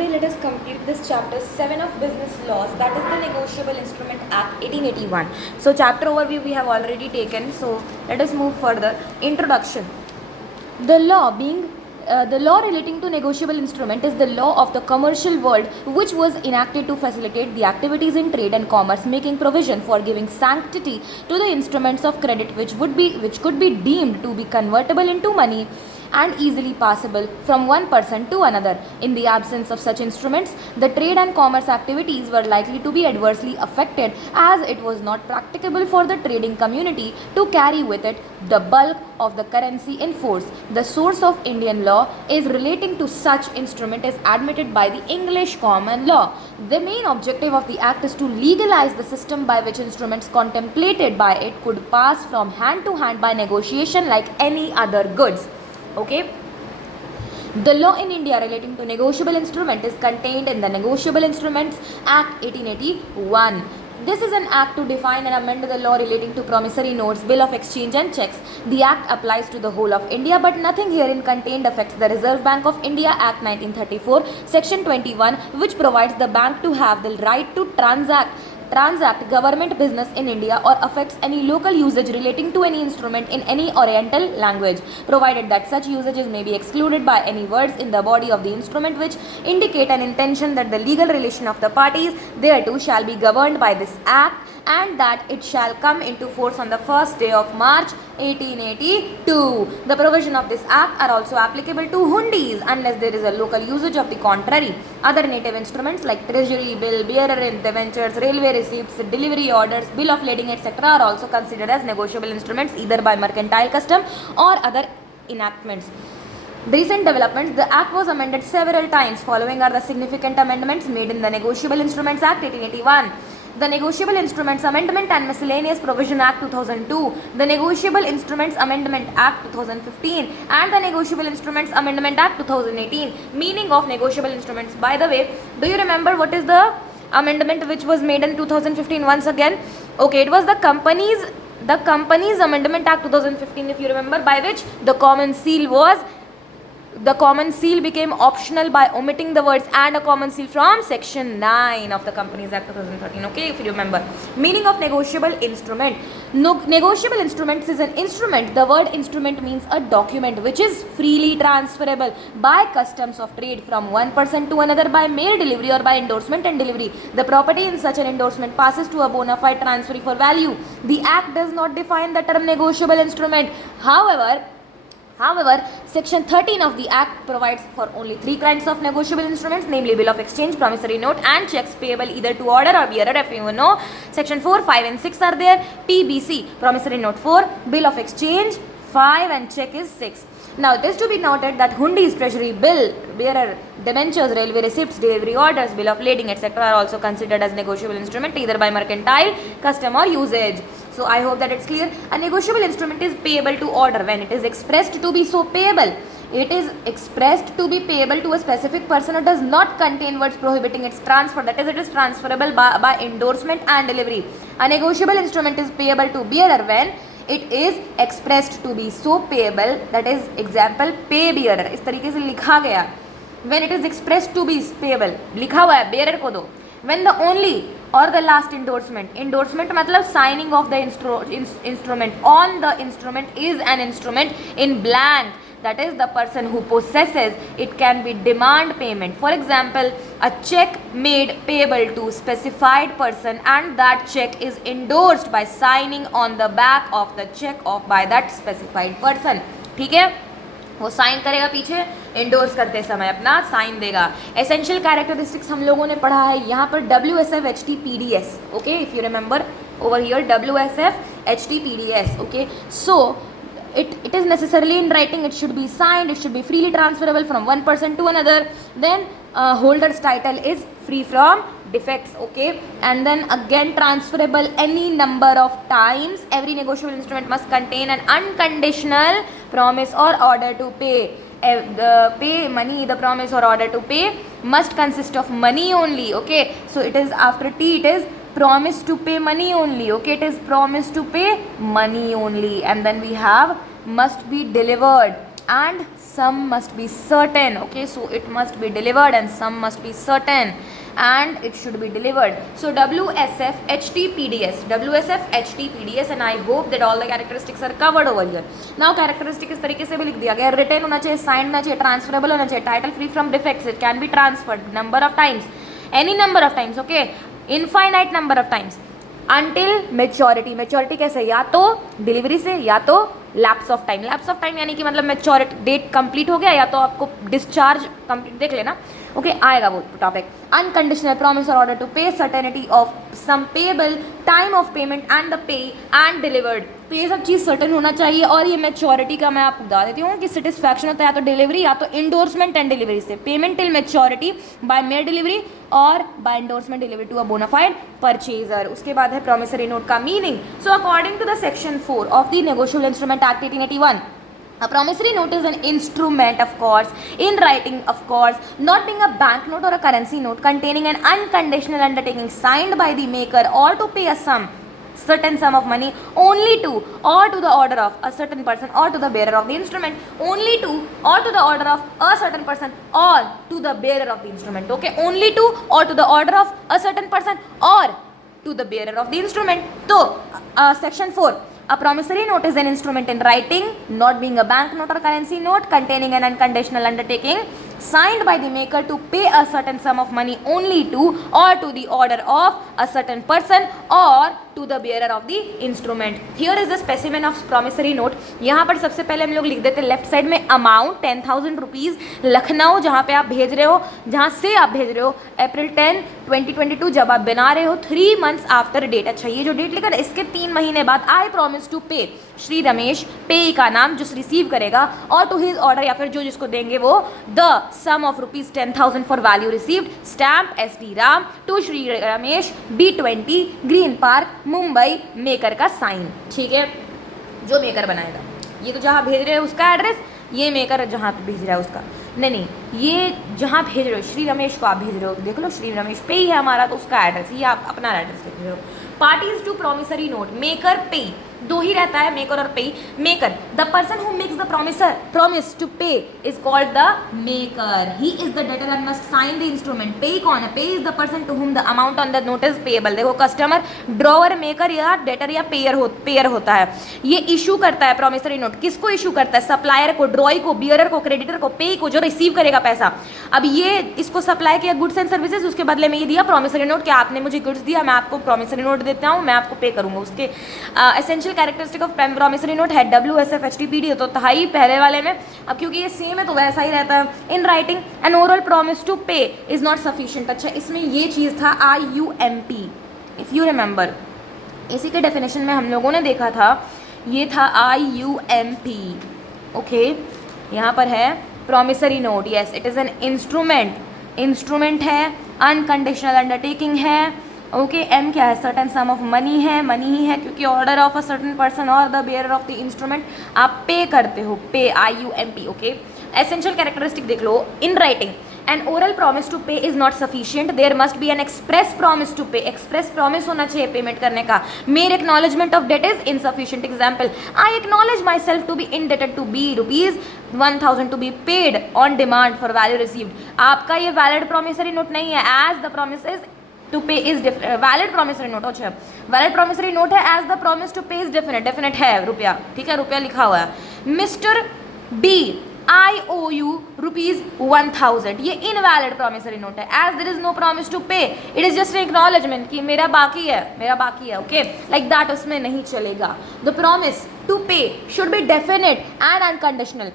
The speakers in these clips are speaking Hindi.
today let us complete this chapter 7 of business laws, that is the Negotiable Instrument Act 1881. So chapter overview we have already taken, so let us move further. Introduction. The law relating to negotiable instrument is the law of the commercial world, which was enacted to facilitate the activities in trade and commerce, making provision for giving sanctity to the instruments of credit which could be deemed to be convertible into money and easily passable from one person to another. In the absence of such instruments, the trade and commerce activities were likely to be adversely affected, as it was not practicable for the trading community to carry with it the bulk of the currency in force. The source of Indian law is relating to such instrument is admitted by the English common law. The main objective of the act is to legalize the system by which instruments contemplated by it could pass from hand to hand by negotiation like any other goods. Okay. The law in India relating to negotiable instrument is contained in the Negotiable Instruments Act 1881. This is an act to define and amend the law relating to promissory notes, bill of exchange and checks. The act applies to the whole of India, but nothing herein contained affects the Reserve Bank of India Act 1934, Section 21, which provides the bank to have the right to transact government business in India, or affects any local usage relating to any instrument in any Oriental language, provided that such usages may be excluded by any words in the body of the instrument which indicate an intention that the legal relation of the parties thereto shall be governed by this act, and that it shall come into force on the first day of March 1882. The provision of this act are also applicable to hundis unless there is a local usage of the contrary. Other native instruments like treasury bill, bearer debentures, railway receipts, delivery orders, bill of lading, etc. are also considered as negotiable instruments either by mercantile custom or other enactments. Recent developments. The Act was amended several times. Following are the significant amendments made in the Negotiable Instruments Act 1881. The Negotiable Instruments Amendment and Miscellaneous Provision Act 2002, the Negotiable Instruments Amendment Act 2015, and the Negotiable Instruments Amendment Act 2018. Meaning of negotiable instruments. By the way, do you remember what is the amendment which was made in 2015 once again? Okay, it was the Companies Amendment Act 2015, if you remember, by which the common seal became optional by omitting the words "and a common seal" from section 9 of the Companies Act 2013. Okay, if you remember. Meaning of negotiable instrument. Negotiable instruments is an instrument. The word instrument means a document which is freely transferable by customs of trade from one person to another by mere delivery or by endorsement and delivery. The property in such an endorsement passes to a bona fide transferee for value. The Act does not define the term negotiable instrument. However, Section 13 of the Act provides for only 3 kinds of negotiable instruments, namely bill of exchange, promissory note, and checks payable either to order or bearer. If you know, Section 4, 5 and 6 are there. PBC, promissory note 4, bill of exchange 5 and check is 6. Now, it is to be noted that hundis, treasury bill, bearer, debentures, railway receipts, delivery orders, bill of lading, etc. are also considered as negotiable instrument either by mercantile, custom or usage. So, I hope that it's clear. A negotiable instrument is payable to order when it is expressed to be so payable. It is expressed to be payable to a specific person or does not contain words prohibiting its transfer. That is, it is transferable by endorsement and delivery. A negotiable instrument is payable to bearer when it is expressed to be so payable, that is example pay bearer. इस तरीके से लिखा गया. When it is expressed to be payable, लिखा हुआ है bearer को दो. When the only or the last endorsement मतलब signing of the instrument on the instrument is an instrument in blank, that is the person who possesses it can be demand payment. For example, a check made payable to specified person and that check is endorsed by signing on the back of the check of by that specified person. ठीक है, वो साइन करेगा, पीछे इंडोर्स करते समय अपना साइन देगा. एसेंशियल कैरेक्टरिस्टिक्स हम लोगों ने पढ़ा है यहाँ पर WSF HT PDS. Okay, if you remember over here WSF HT PDS. Okay, so it is necessarily in writing, it should be signed, it should be freely transferable from one person to another. Then holder's title is free from defects. Okay, and then again transferable any number of times. Every negotiable instrument must contain an unconditional promise or order to pay. The pay money, the promise or order to pay must consist of money only. Okay, so it is after T, it is promise to pay money only. Okay, it is promise to pay money only, and then we have must be delivered and sum must be certain. Okay, so it must be delivered and sum must be certain and it should be delivered. So WSF HTPDS, WSF HTPDS, and I hope that all the characteristics are covered over here. Now characteristic इस तरीके से भी लिख दिया गया, written होना चाहिए, signed होना चाहिए, transferable होना चाहिए, title free from defects, it can be transferred number of times, any number of times, okay, infinite number of times, until maturity. maturity कैसे, या तो डिलीवरी से या तो lapse of time. Lapse of time यानी कि मतलब मेच्योरिटी डेट कंप्लीट हो गया या तो आपको डिस्चार्ज कंप्लीट, देख लेना, ओके, आएगा वो टॉपिक. अनकंडीशनल प्रॉमिस और order to pay, certainty of sum payable, time of payment and the pay and delivered. तो ये सब चीज़ सर्टेन होना चाहिए. और ये मेच्योरिटी का मैं आपको बता देती हूँ कि सेटिस्फैक्शन होता है या तो डिलीवरी या तो इंडोर्समेंट एंड डिलीवरी से. Payment till maturity by mere delivery और by endorsement delivery to a bona fide purchaser. उसके बाद है प्रॉमिसरी नोट का meaning. So according to the section 4 of the negotiable instrument act 1881, a promissory note is an instrument, of course, in writing, of course, not being a banknote or a currency note, containing an unconditional undertaking signed by the maker or to pay a certain sum of money only to or to the order of a certain person or to the bearer of the instrument, only to or to the order of a certain person or to the bearer of the instrument. Okay, only to or to the order of a certain person or to the bearer of the instrument. So section 4, a promissory note is an instrument in writing, not being a banknote or currency note, containing an unconditional undertaking signed by the maker to pay a certain sum of money only to or to the order of a certain person or to the bearer of the instrument. Here is the specimen of promissory note. यहाँ पर सबसे पहले हम लोग लिख देते हैं लेफ्ट साइड में अमाउंट 10,000 रुपीज़, लखनऊ जहाँ पे आप भेज रहे हो, जहाँ से आप भेज रहे हो, अप्रैल 10, 2022 जब आप बना रहे हो, 3 months आफ्टर डेट. अच्छा, ये जो डेट लिखा है इसके 3 महीने बाद आई प्रॉमिस टू पे श्री रमेश, पे का नाम जो रिसीव करेगा, और टू हिज ऑर्डर या फिर जो जिसको देंगे वो, the sum of rupees 10,000 for value received, stamp SD Ram to Shri Ramesh, B20 green park Mumbai, maker का साइन. ठीक है, जो मेकर बनाएगा. ये तो जहाँ भेज रहे हो उसका एड्रेस, ये मेकर जहाँ पे भेज रहा है उसका, नहीं, ये जहाँ भेज रहे हो श्री रमेश को आप भेज रहे हो, देख लो श्री रमेश पे ही है हमारा, तो उसका एड्रेस, ये आप अपना एड्रेस लिख रहे हो. Parties to promissory note, maker payee, दो ही रहता है, मेकर और payee. Maker, the person who makes the promise to pay is called the maker. He is the debtor and must sign the instrument. Payee कौन है? Payee is the person to whom the amount on the note is payable. देखो, कस्टमर ड्रॉवर मेकर या डेटर या पेयर होता है. ये इशू करता है प्रॉमिसरी नोट. किसको इशू करता है? सप्लायर को, ड्रॉई को, बियरर को, क्रेडिटर को, पे को, जो रिसीव करेगा पैसा. अब ये इसको सप्लाई किया गुड्स एंड सर्विसेज, उसके बदले में ये दिया प्रॉमिसरी नोट कि आपने मुझे गुड्स दिया, मैं आपको प्रॉमिसरी नोट देता हूँ, मैं आपको पे करूँगा. उसके essential characteristic of promissory note है WSF HTPD, तो था ही पहले वाले में. अब क्योंकि ये सेम है तो वैसा ही रहता है. In writing an oral promise to pay is not sufficient. अच्छा, इसमें ये चीज़ था IUMP, इफ़ यू रिमेंबर. इसी के डेफिनेशन में हम लोगों ने देखा था, ये था IUMP. ओके, यहाँ पर है promissory note. Yes, it is an instrument है, अनकंडीशनल अंडरटेकिंग है. ओके, एम क्या है? सर्टन सम ऑफ मनी है, मनी ही है क्योंकि order of a certain person और the bearer of the instrument आप पे करते हो, पे, IUMP. ओके, एसेंशियल कैरेक्टरिस्टिक देख लो. In writing an oral promise to pay is not sufficient, there must be an express promise to pay. Express promise होना चाहिए पेमेंट करने का. Mere acknowledgement of debt is insufficient. Example, I acknowledge myself to be indebted to be ₹1,000 to be paid on demand for value received. आपका ये वैलिड प्रॉमिसरी नोट नहीं है. As the promise is to pay is valid promissory note. अच्छा, वैलिड प्रॉमिसरी नोट है. As the promise to pay is definite है रुपया. ठीक है, रुपया लिखा हुआ है. Mister B, I owe you ₹1,000. ये इनवैलिड प्रॉमिसरी नोट है. As there is no promise to pay, it is just an acknowledgement कि मेरा बाकी है. ओके, लाइक दैट उसमें नहीं चलेगा. द प्रॉमिस टू पे should be definite and unconditional.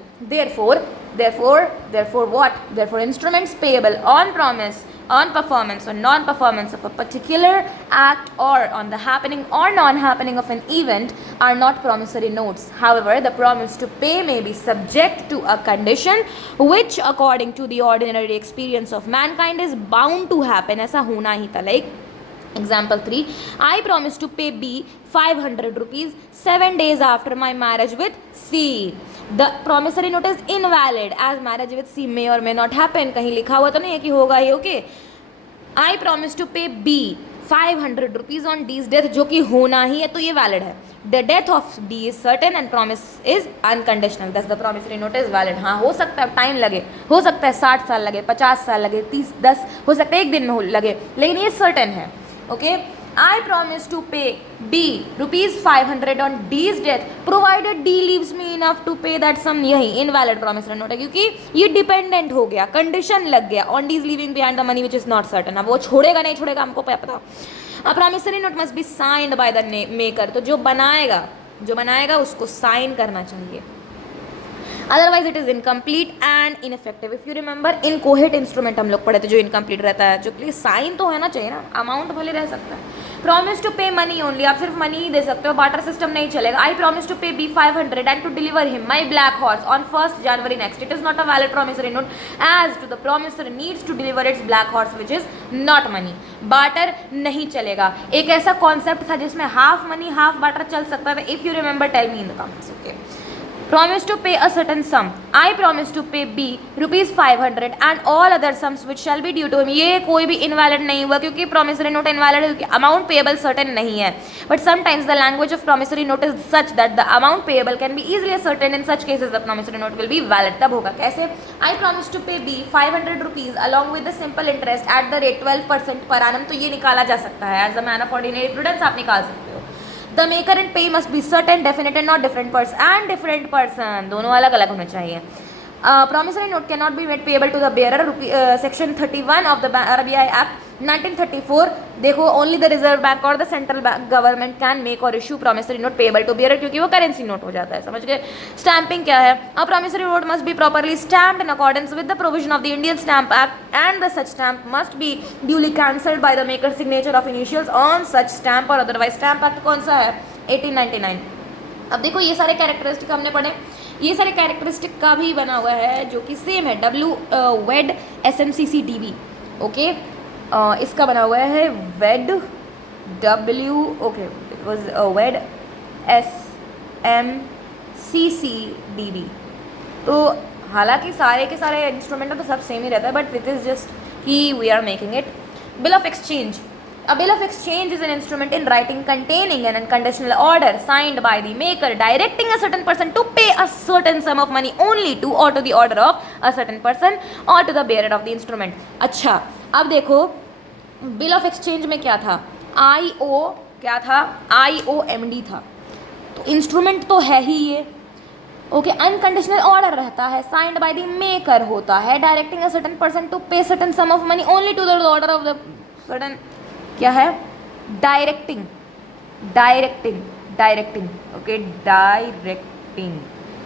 Therefore what? Therefore instruments payable on promise, on performance or non-performance of a particular act or on the happening or non-happening of an event are not promissory notes. However, the promise to pay may be subject to a condition which according to the ordinary experience of mankind is bound to happen. ऐसा होना ही था. Like example 3, I promise to pay B 500 rupees 7 days after my marriage with C. The promissory note is invalid as marriage with C may or may not happen. कहीं लिखा हुआ तो नहीं है कि होगा ही. Okay, I promise to pay B 500 rupees on D's death, जो कि होना ही है, तो ये वैलिड है. The death of D is certain and promise is unconditional, thus the promissory note is valid. हाँ, हो सकता है टाइम लगे, हो सकता है 60 साल लगे, 50 साल लगे, 10 हो सकता है एक दिन में लगे, लेकिन ये सर्टेन है. Okay, I promise to pay B rupees 500 on D's death provided D leaves me enough to pay that sum. यही invalid promissory note है, क्योंकि ये डिपेंडेंट हो गया, कंडीशन लग गया on D's leaving behind the money which is not certain. अब वो छोड़ेगा नहीं छोड़ेगा हमको क्या पता. A promissory note must be signed by the maker. तो जो बनाएगा उसको साइन करना चाहिए. Otherwise it is incomplete and ineffective. If you remember inchoate instrument हम लोग पढ़े थे, जो इनकम्प्लीट रहता है, जो कि साइन तो होना चाहिए ना, अमाउंट भले रह सकता है. Promise to pay money only, आप सिर्फ मनी ही दे सकते हो, बार्टर सिस्टम नहीं चलेगा. I promise to pay B 500 and to deliver him my black horse on 1st January next. It is not a valid promissory note as to the promisor needs to deliver its black horse which is not money. Barter नहीं चलेगा. एक ऐसा कॉन्सेप्ट था जिसमें हाफ मनी हाफ बार्टर चल सकता था. If you remember tell me in the comments. Okay, promise to pay a certain sum. I promise to pay B rupees 500 and all other sums which shall be due to him. ये कोई भी invalid नहीं हुआ, क्योंकि promissory note invalid है, क्योंकि amount payable certain नहीं है. But sometimes the language of promissory note is such that the amount payable can be easily ascertained. In such cases the promissory note will be valid. तब होगा कैसे? I promise to pay B 500 rupees along with the simple interest at the rate 12% per annum. तो ये निकाला जा सकता है as a man of ordinary prudence, आप निकाल सकते हो. The maker and pay must be certain, definite and not different person. And different person, दोनों अलग अलग होने चाहिए. Promissory note cannot be made payable to the bearer. Section 31 of the RBI Act 1934. देखो, only the Reserve Bank or the Central Bank Government can make or issue promissory note payable to bearer, क्योंकि वो करेंसी नोट हो जाता है. समझ गए? स्टैंपिंग क्या है? A promissory note must be properly stamped in accordance with the provision of the Indian Stamp Act, and the such stamp must be duly cancelled by the maker's signature of initials on such stamp or otherwise. Stamp Act कौन सा है? 1899. अब देखो, ये सारे कैरेक्टरिस्टिक हमने पढ़े. ये सारे कैरेक्टरिस्टिक का भी बना हुआ है जो कि सेम है, वेड SMCCDB. ओके, इसका बना हुआ है वेड ओके, इट वाज वेड SMCCDB. तो हालांकि सारे के सारे इंस्ट्रूमेंट तो सब सेम ही रहता है, बट इट इज़ जस्ट कि we are making it. Bill of exchange. A bill of exchange is an instrument in writing containing an unconditional order signed by the maker directing a certain person to pay a certain sum of money only to or to the order of a certain person or to the bearer of the instrument. अच्छा, अब देखो बिल ऑफ एक्सचेंज में क्या था? क्या था? IOMD था. तो इंस्ट्रूमेंट तो है ही ये. ओके, अनकंडीशनल ऑर्डर रहता है, साइंड बाय द मेकर होता है, directing a certain person to pay certain sum of money only to the order of the certain. क्या है? Directing. Okay, directing.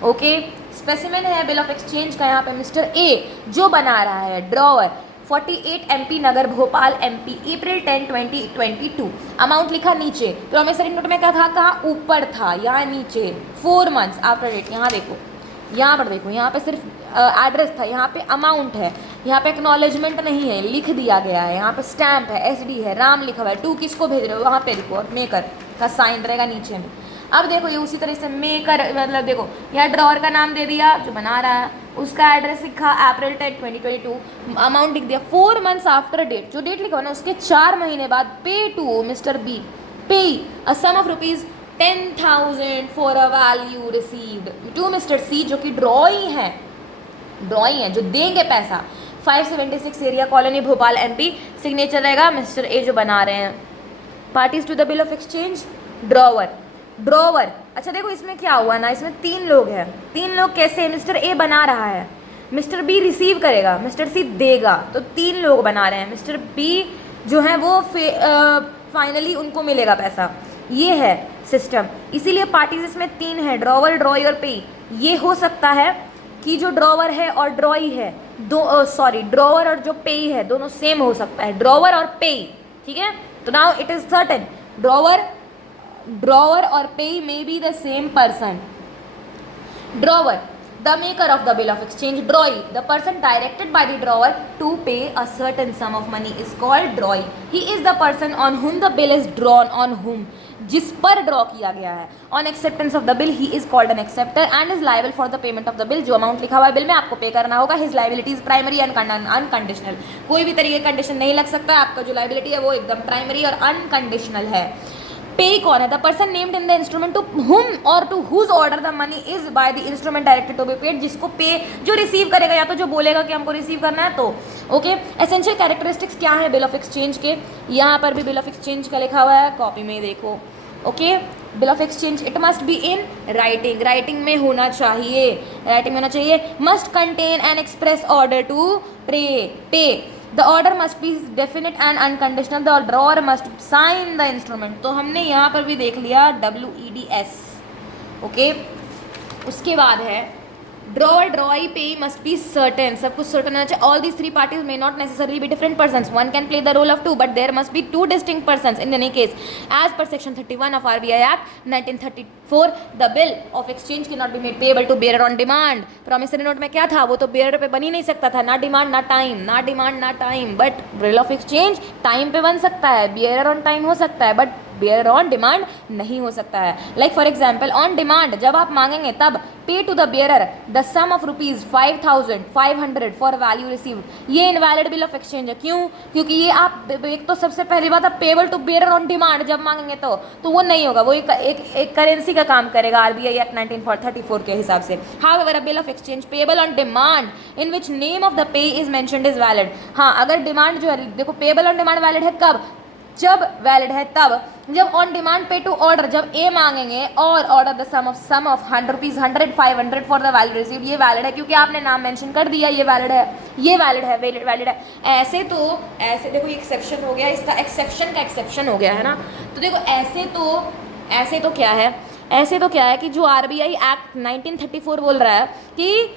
Okay, specimen है बिल ऑफ एक्सचेंज का यहाँ पे मिस्टर ए जो बना रहा है. Drawer 48 MP Nagar Bhopal MP April 10, 2022. Amount लिखा नीचे. प्रॉमिसरी नोट में क्या था? कहाँ? ऊपर था, यहाँ नीचे 4 months आफ्टर डेट. यहाँ देखो, यहाँ पर देखो, यहाँ पे सिर्फ एड्रेस था, यहाँ पे अमाउंट है, यहाँ पे एक्नॉलेजमेंट नहीं है, लिख दिया गया है, यहाँ पे स्टैम्प है, SD है, राम लिखा हुआ है, टू किसको भेज रहे हो वहाँ पे देखो, और मेकर का साइन रहेगा नीचे में. अब देखो, ये उसी तरह से मेकर, मतलब देखो यहाँ ड्रॉवर का नाम दे दिया जो बना रहा है, उसका एड्रेस लिखा April 10, 2022, अमाउंट लिख दिया 4 months आफ्टर डेट. जो डेट लिखा हो ना उसके 4 महीने बाद पे to mister B pay a sum of ₹10,000 for a value received to mister C, जो कि ड्रॉई है जो देंगे पैसा. 576 area colony Bhopal MP. Signature रहेगा मिस्टर ए जो बना रहे हैं. Parties to the bill of exchange. Drawer. अच्छा देखो, इसमें क्या हुआ ना, इसमें 3 लोग हैं. 3 लोग कैसे? मिस्टर ए बना रहा है, मिस्टर बी रिसीव करेगा, मिस्टर सी देगा, तो 3 लोग बना रहे हैं. मिस्टर बी जो है वो फाइनली उनको मिलेगा पैसा. ये है सिस्टम. इसीलिए पार्टीज इसमें 3 है, ड्रॉवर, ड्रॉई और पेई. ये हो सकता है कि जो ड्रॉवर है और ड्रॉई है ड्रॉवर और जो पेई है दोनों सेम हो सकता है, ड्रॉवर और पेई. ठीक है, तो now it is certain drawer और पेई may be the same person. Drawer The maker of the bill of exchange, drawee, the person directed by the drawer to pay a certain sum of money is called drawee. He is the person on whom the bill is drawn, on whom, जिस पर ड्रॉ किया गया है. On acceptance of the bill he is called N acceptor and is liable for the payment of the bill. जो अमाउंट लिखा हुआ है बिल में आपको पे करना होगा. His liability is primary and unconditional. कोई भी तरीके का कंडीशन नहीं लग सकता है. आपका जो लाइबिलिटी है वो एकदम प्राइमरी और अनकंडीशनल है. पे कौन है? The person named in the instrument to whom और to whose order the money is by the instrument directed to be paid. जिसको पे जो रिसीव करेगा या तो जो बोलेगा कि हमको रिसीव करना है तो. ओके, एसेंशियल कैरेक्टरिस्टिक्स क्या है बिल ऑफ एक्सचेंज के? यहाँ पर भी बिल ऑफ एक्सचेंज का लिखा हुआ है, कॉपी में देखो. Okay, bill of exchange it must be in writing. Writing में होना चाहिए, राइटिंग में होना चाहिए. Must contain an express order to pay. The order must be definite and unconditional. The drawer must sign the instrument. तो हमने यहाँ पर भी देख लिया WEDS. ओके, उसके बाद है ड्रॉवर, ड्रॉई, पे मस्ट बी सर्टेन. सब कुछ सर्टेन होना चाहिए. All these three parties may not necessarily be different persons. One can play the role of two but there must be two distinct persons in any case. As per section 31 of RBI act 1934 the bill of exchange can not be made payable to bearer on demand. Promissory note में क्या था? वो तो बेयरर पे बन ही नहीं सकता था. ना डिमांड ना टाइम, ना डिमांड ना time. But bill of exchange time पे बन सकता है, बेयरर ऑन टाइम हो सकता है, बट बेयर ऑन डिमांड नहीं हो सकता है. Like for example on demand जब आप मांगेंगे तब pay to the bearer the sum of ₹5,500 for value received. ये इनवैलिड बिल ऑफ एक्सचेंज है. क्यों? क्योंकि ये आप एक तो सबसे पहली बात आप payable to bearer on demand जब मांगेंगे तो वो नहीं होगा. वो एक करेंसी का काम करेगा RBI एक्ट 1934 के हिसाब से. However a bill of exchange payable on demand in which name of the pay is mentioned is valid. हाँ, अगर डिमांड जो है देखो पेबल ऑन डिमांड वैलिड है कब? जब वैलिड है तब जब on demand pay to order जब ए मांगेंगे और order the sum of ₹100 100 500 for the value received. ये वैलिड है क्योंकि आपने नाम मेंशन कर दिया. ये वैलिड है, ये वैलिड है, वैलिड है. ऐसे देखो ये एक्सेप्शन हो गया, इसका एक्सेप्शन का एक्सेप्शन हो गया है ना. तो देखो ऐसे तो क्या है? ऐसे तो क्या है कि जो RBI एक्ट 1934 बोल रहा है कि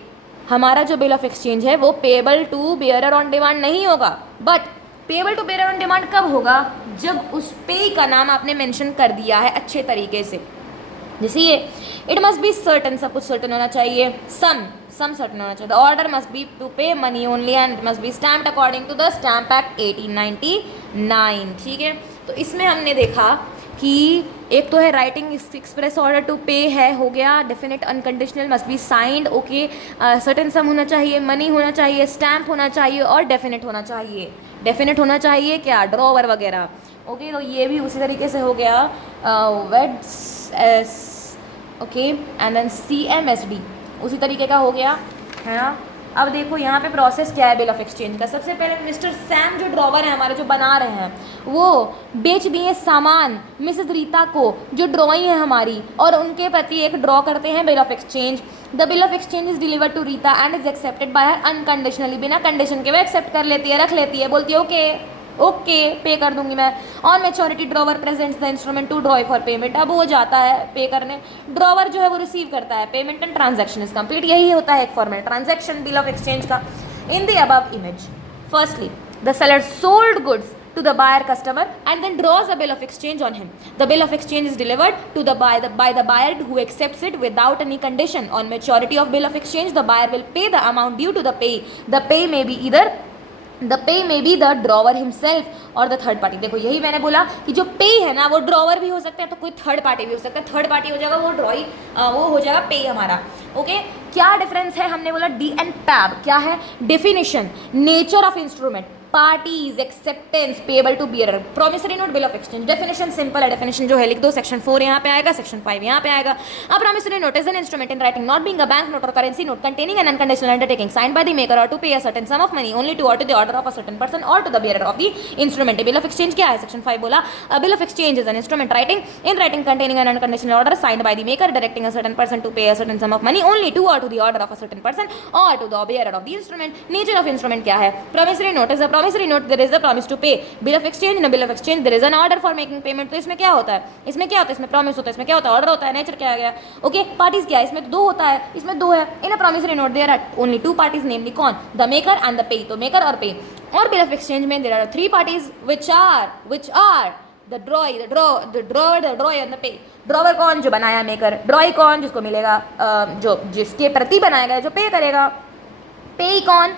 हमारा जो बिल ऑफ एक्सचेंज है वो payable to bearer on demand नहीं होगा. But payable to bearer on demand कब होगा? जब उस पे का नाम आपने मेंशन कर दिया है अच्छे तरीके से. जैसे ये इट मस्ट बी सर्टन, सब कुछ सर्टन होना चाहिए. सम सर्टन होना चाहिए. The order must be to pay money only and must be stamped according to the Stamp Act 1899. ठीक है, तो इसमें हमने देखा कि एक तो है राइटिंग एक्सप्रेस ऑर्डर टू पे है, हो गया. Definite unconditional must be signed. Okay, certain सम होना चाहिए, मनी होना चाहिए, स्टैम्प होना चाहिए और डेफिनेट होना चाहिए. डेफिनेट होना चाहिए क्या? ड्रॉवर वगैरह. ओके, तो ये भी उसी तरीके से हो गया. वेड्स एस ओके एंड देन CMSD उसी तरीके का हो गया है ना. अब देखो यहाँ पे प्रोसेस क्या है बिल ऑफ एक्सचेंज का. सबसे पहले मिस्टर सैम जो ड्रॉवर है हमारे जो बना रहे हैं वो बेच दिए सामान मिसेस रीता को जो ड्रॉइंग है हमारी, और उनके प्रति एक ड्रॉ करते हैं bill of exchange. The bill of exchange is delivered to Rita and is accepted by her unconditionally. बिना कंडीशन के वो एक्सेप्ट कर लेती है, रख लेती है, बोलती है ओके पे कर दूंगी मैं. On maturity drawer presents the instrument to draw for payment. अब वो जाता है पे करने, ड्रॉवर जो है वो रिसीव करता है. Payment and transaction is complete. यही होता है एक format transaction bill of exchange का. In the above image firstly the seller sold goods to the buyer customer and then draws a bill of exchange on him. The bill of exchange is delivered to the by the buyer who accepts it without any condition. On maturity of bill of exchange, the buyer will pay the amount due to the pay. The pay may be the drawer himself or the third party. देखो यही मैंने बोला कि जो पे है ना वो ड्रॉवर भी हो सकता है तो कोई थर्ड पार्टी भी हो सकता है. थर्ड पार्टी हो जाएगा वो हो जाएगा पे हमारा. ओके, क्या डिफरेंस है? हमने बोला डी एंड टैब क्या है? Definition, nature of instrument, parties, acceptance, payable to bearer, promissory note, bill of exchange. Definition simple है. डेफिनेशन जो है लिख दो. सेक्शन 4 यहाँ पे आएगा, सेक्शन 5 यहाँ पे आएगा. A promissory note is an instrument in writing not being a bank note or currency note containing an unconditional undertaking signed by the maker or to pay a certain sum of money only to or to the order of a certain person or to the bearer of the instrument. Bill of exchange क्या है? सेक्शन 5 बोला a bill of exchange is an instrument writing containing an unconditional order signed by the maker directing a certain person to pay a certain sum of money only to or to the order of a certain person or to the bearer of the instrument. Nature of instrument क्या है? Promissory note is a promissory note, there is promise to pay. Bill of exchange, in a bill of exchange there is an order for making payment. तो इसमें क्या होता है? इसमें प्रॉमिस होता है. इसमें क्या होता है? ऑर्डर होता है. नेचर क्या आ गया? ओके, पार्टीज क्या है? इसमें 2 होता है, इसमें 2 है. In a promissory note there are only 2 parties, namely कौन? द मेकर एंड द पे. तो मेकर और पे. और बिल ऑफ एक्सचेंज में there are 3 parties which are the drawee and the pay. Drawer कौन? जो बनाया मेकर। ड्रॉय कौन? जिसको मिलेगा, जो जिसके प्रति बनाया गया, जो पे करेगा। पे कौन?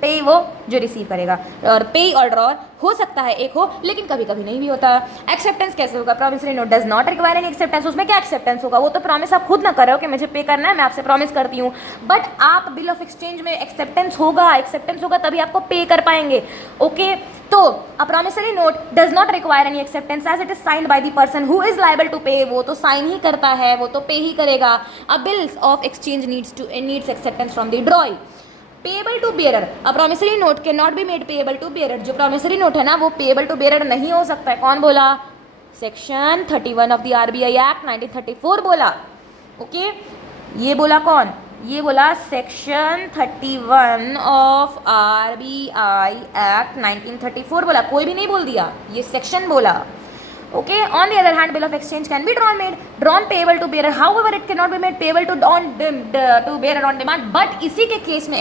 पे वो जो रिसीव करेगा। और पे और ड्रॉअर हो सकता है एक हो, लेकिन कभी कभी नहीं भी होता। एक्सेप्टेंस कैसे होगा? Promissory note does not require any acceptance. उसमें क्या एक्सेप्टेंस होगा? वो तो प्रॉमिस आप खुद ना कर रहे हो कि मुझे पे करना है, मैं आपसे प्रॉमिस करती हूँ। बट आप बिल ऑफ एक्सचेंज में एक्सेप्टेंस होगा तभी आपको पे कर पाएंगे। ओके, तो a promissory note does not require any acceptance as it is signed by the person who is liable to pay. वो तो साइन ही करता है, वो तो पे ही करेगा। A bills of exchange needs acceptance from the drawee. Payable to bearer, a promissory note can not be made payable to bearer. जो प्रॉमिसरी नोट है ना वो पेएबल टू बेयरर नहीं हो सकता है। कौन बोला? Section 31 of the RBI act 1934 बोला। ओके, ये बोला कौन? ये बोला सेक्शन 31 ऑफ आरबीआई एक्ट 1934 बोला, कोई भी नहीं बोल दिया, ये सेक्शन बोला। Okay, on the other hand, bill of exchange can be drawn payable to bearer. However, it cannot be made payable to bearer on demand. But इसी के केस में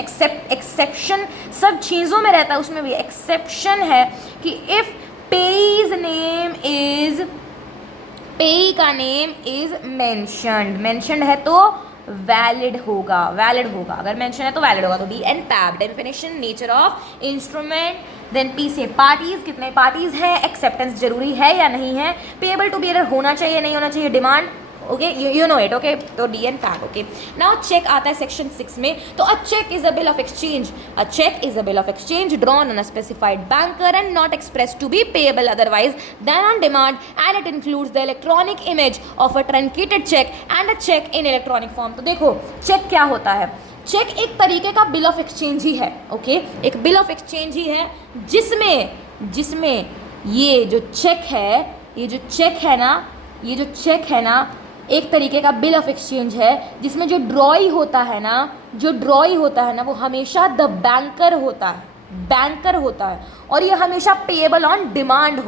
exception सब चीज़ों में रहता है, उसमें भी exception है कि if payee का name is mentioned है तो वैलिड होगा। अगर मेंशन है तो वैलिड होगा। तो डी एंड पैब definition, nature of instrument. Then P से पार्टीज, कितने पार्टीज हैं, एक्सेप्टेंस जरूरी है या नहीं है, पेएबल टू बियरर होना चाहिए नहीं होना चाहिए, demand. Okay, you know it. Okay, तो डी एंड पैब। ओके, नाउ चेक आता है सेक्शन 6 में। तो a cheque is a bill of exchange. A cheque is a bill of exchange drawn on a specified banker and not express to be payable otherwise than on demand and it includes the electronic image of a truncated cheque and a cheque in electronic form. तो देखो, चेक क्या होता है? चेक एक तरीके का बिल ऑफ एक्सचेंज ही है। ओके, एक बिल ऑफ एक्सचेंज ही है जिसमें ये जो चेक है ना एक तरीके का बिल ऑफ एक्सचेंज है, जिसमें जो ड्रॉई होता है ना वो हमेशा द बैंकर होता है और ये हमेशा पेएबल ऑन डिमांड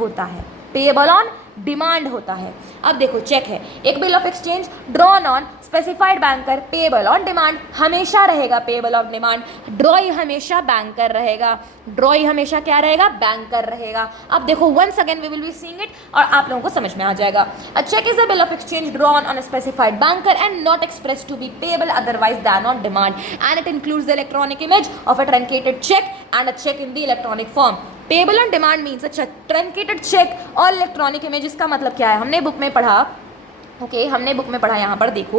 होता है। अब देखो, चेक है एक bill of exchange drawn on specified banker, payable on demand हमेशा रहेगा पेएबल ऑन डिमांड। ड्रॉई हमेशा बैंकर रहेगा, बैंकर रहेगा। अब देखो, once again we will be seeing it और आप लोगों को समझ में आ जाएगा। A cheque is a bill of exchange drawn on a specified banker and not express to be payable otherwise than on demand and it includes the electronic image of a truncated cheque and a cheque in the electronic form. Payable on demand means अच्छा ट्रंकेटेड चेक और इलेक्ट्रॉनिक इमेज। इसका मतलब क्या है? हमने बुक में पढ़ा। यहाँ पर देखो।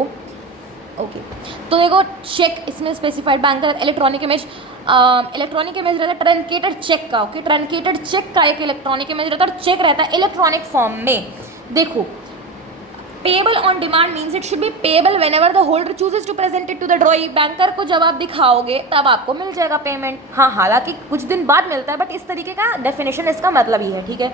ओके, तो देखो, चेक इसमें स्पेसिफाइड बैंकर, इलेक्ट्रॉनिक इमेज रहता है ट्रंकेटेड चेक का। ओके, ट्रंकेटेड चेक का एक इलेक्ट्रॉनिक इमेज रहता है और चेक रहता है इलेक्ट्रॉनिक फॉर्म में। देखो, payable on demand means it should be payable whenever the holder chooses to present it to the drawee. Banker को जब आप दिखाओगे तब आपको मिल जाएगा पेमेंट। हाँ, हालांकि कुछ दिन बाद मिलता है, बट इस तरीके का डेफिनेशन इसका मतलब ही है। ठीक है,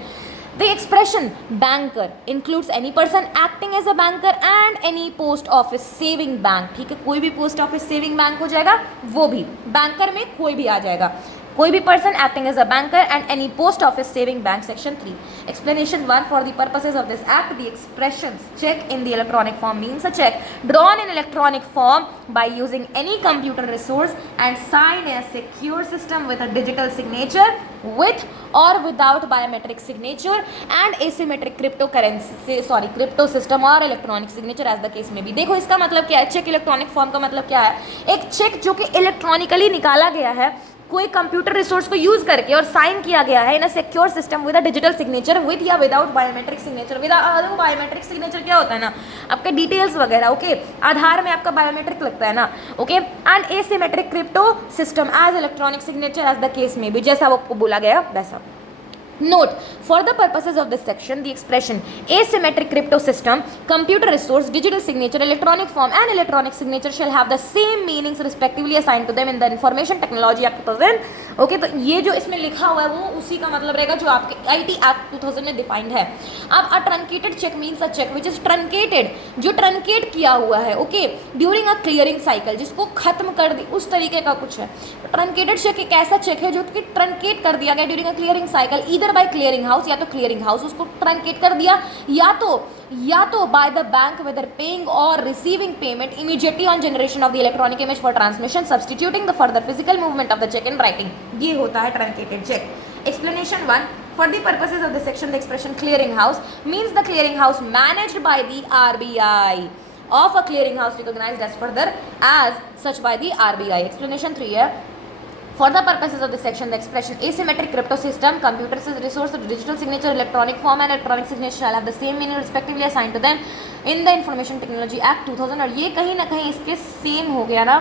the expression banker includes any person acting as a banker and any post office saving bank. ठीक है, कोई भी पोस्ट ऑफिस सेविंग बैंक हो जाएगा, वो भी बैंकर में कोई भी आ जाएगा। कोई भी person acting as a banker and any post office saving bank. Section 3. Explanation 1. For the purposes of this act, the expressions check in the electronic form means a check drawn in electronic form by using any computer resource and signed in a secure system with a digital signature with or without biometric signature and asymmetric crypto system or electronic signature as the case may be. देखो, इसका मतलब क्या है? चेक इलेक्ट्रॉनिक फॉर्म का मतलब क्या है? एक चेक जो कि इलेक्ट्रॉनिकली निकाला गया है कोई कंप्यूटर रिसोर्स को यूज करके और साइन किया गया है in a secure system with a digital signature with या विदाउट बायोमेट्रिक सिग्नेचर। देखो, बायोमेट्रिक सिग्नेचर क्या होता है ना, आपके डिटेल्स वगैरह। ओके, आधार में आपका बायोमेट्रिक लगता है ना। Okay, and asymmetric crypto system as electronic signature as the case में भी, जैसा आपको बोला गया वैसा। Note, for the purposes of this section, the expression asymmetric crypto system, computer resource, digital signature, electronic form and electronic signature shall have the same meanings respectively assigned to them in the Information Technology Act 2000. Okay, तो ये जो इसमें लिखा हुआ है वो उसी का मतलब रहेगा जो आपके IT Act 2000 में डिफाइंड है। अब a truncated cheque means a cheque which is truncated, जो ट्रंकेट किया हुआ है। Okay, during a clearing cycle, जिसको खत्म कर दी, उस तरीके का कुछ है। ट्रंकेटेड चेक एक ऐसा चेक है जो कि ट्रंकेट कर दिया गया during a clearing cycle, either by clearing house, या तो क्लियरिंग हाउस उसको ट्रंकेट कर दिया, या तो by the bank whether paying or receiving payment immediately on generation of the electronic image for transmission substituting the further physical movement of the cheque in writing. ये होता है truncated cheque. Explanation 1. For the purposes of this section, the expression clearing house means the clearing house managed by the RBI of a clearing house recognized as further as such by the RBI. Explanation 3 है. For the purposes of this section, the expression asymmetric crypto system, computer resource of digital signature, electronic form and electronic signature shall have the same meaning respectively assigned to them in the Information Technology Act 2000. और ये कहीं ना कहीं इसके सेम हो गया ना,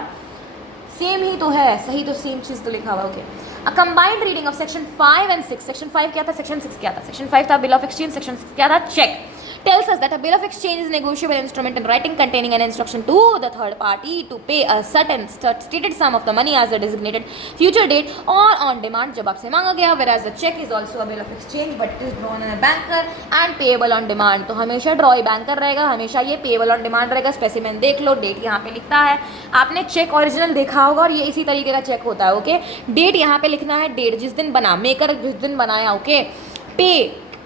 सेम ही तो है, सही तो सेम चीज़ तो लिखा हुआ. Okay, A combined reading of section 5 and 6. Section 5 क्या था, section 6 क्या था? Section 5 था bill of exchange, section 6 क्या था? Check. Tells us that a bill of exchange is a negotiable instrument in writing containing an instruction to the third party to pay a certain stated sum of the money as a designated future date or on demand जब आपसे मांगा गया. Whereas the check is also a bill of exchange but it is drawn on a banker and payable on demand. तो हमेशा draw banker रहेगा, हमेशा ये payable on demand रहेगा. स्पेसिमेन देख लो, डेट यहाँ पे लिखता है. आपने चेक ओरिजिनल देखा होगा और ये इसी तरीके का चेक होता है. ओके, डेट यहाँ पे लिखना है, डेट जिस दिन बना, मेकर जिस दिन बनाया. ओके,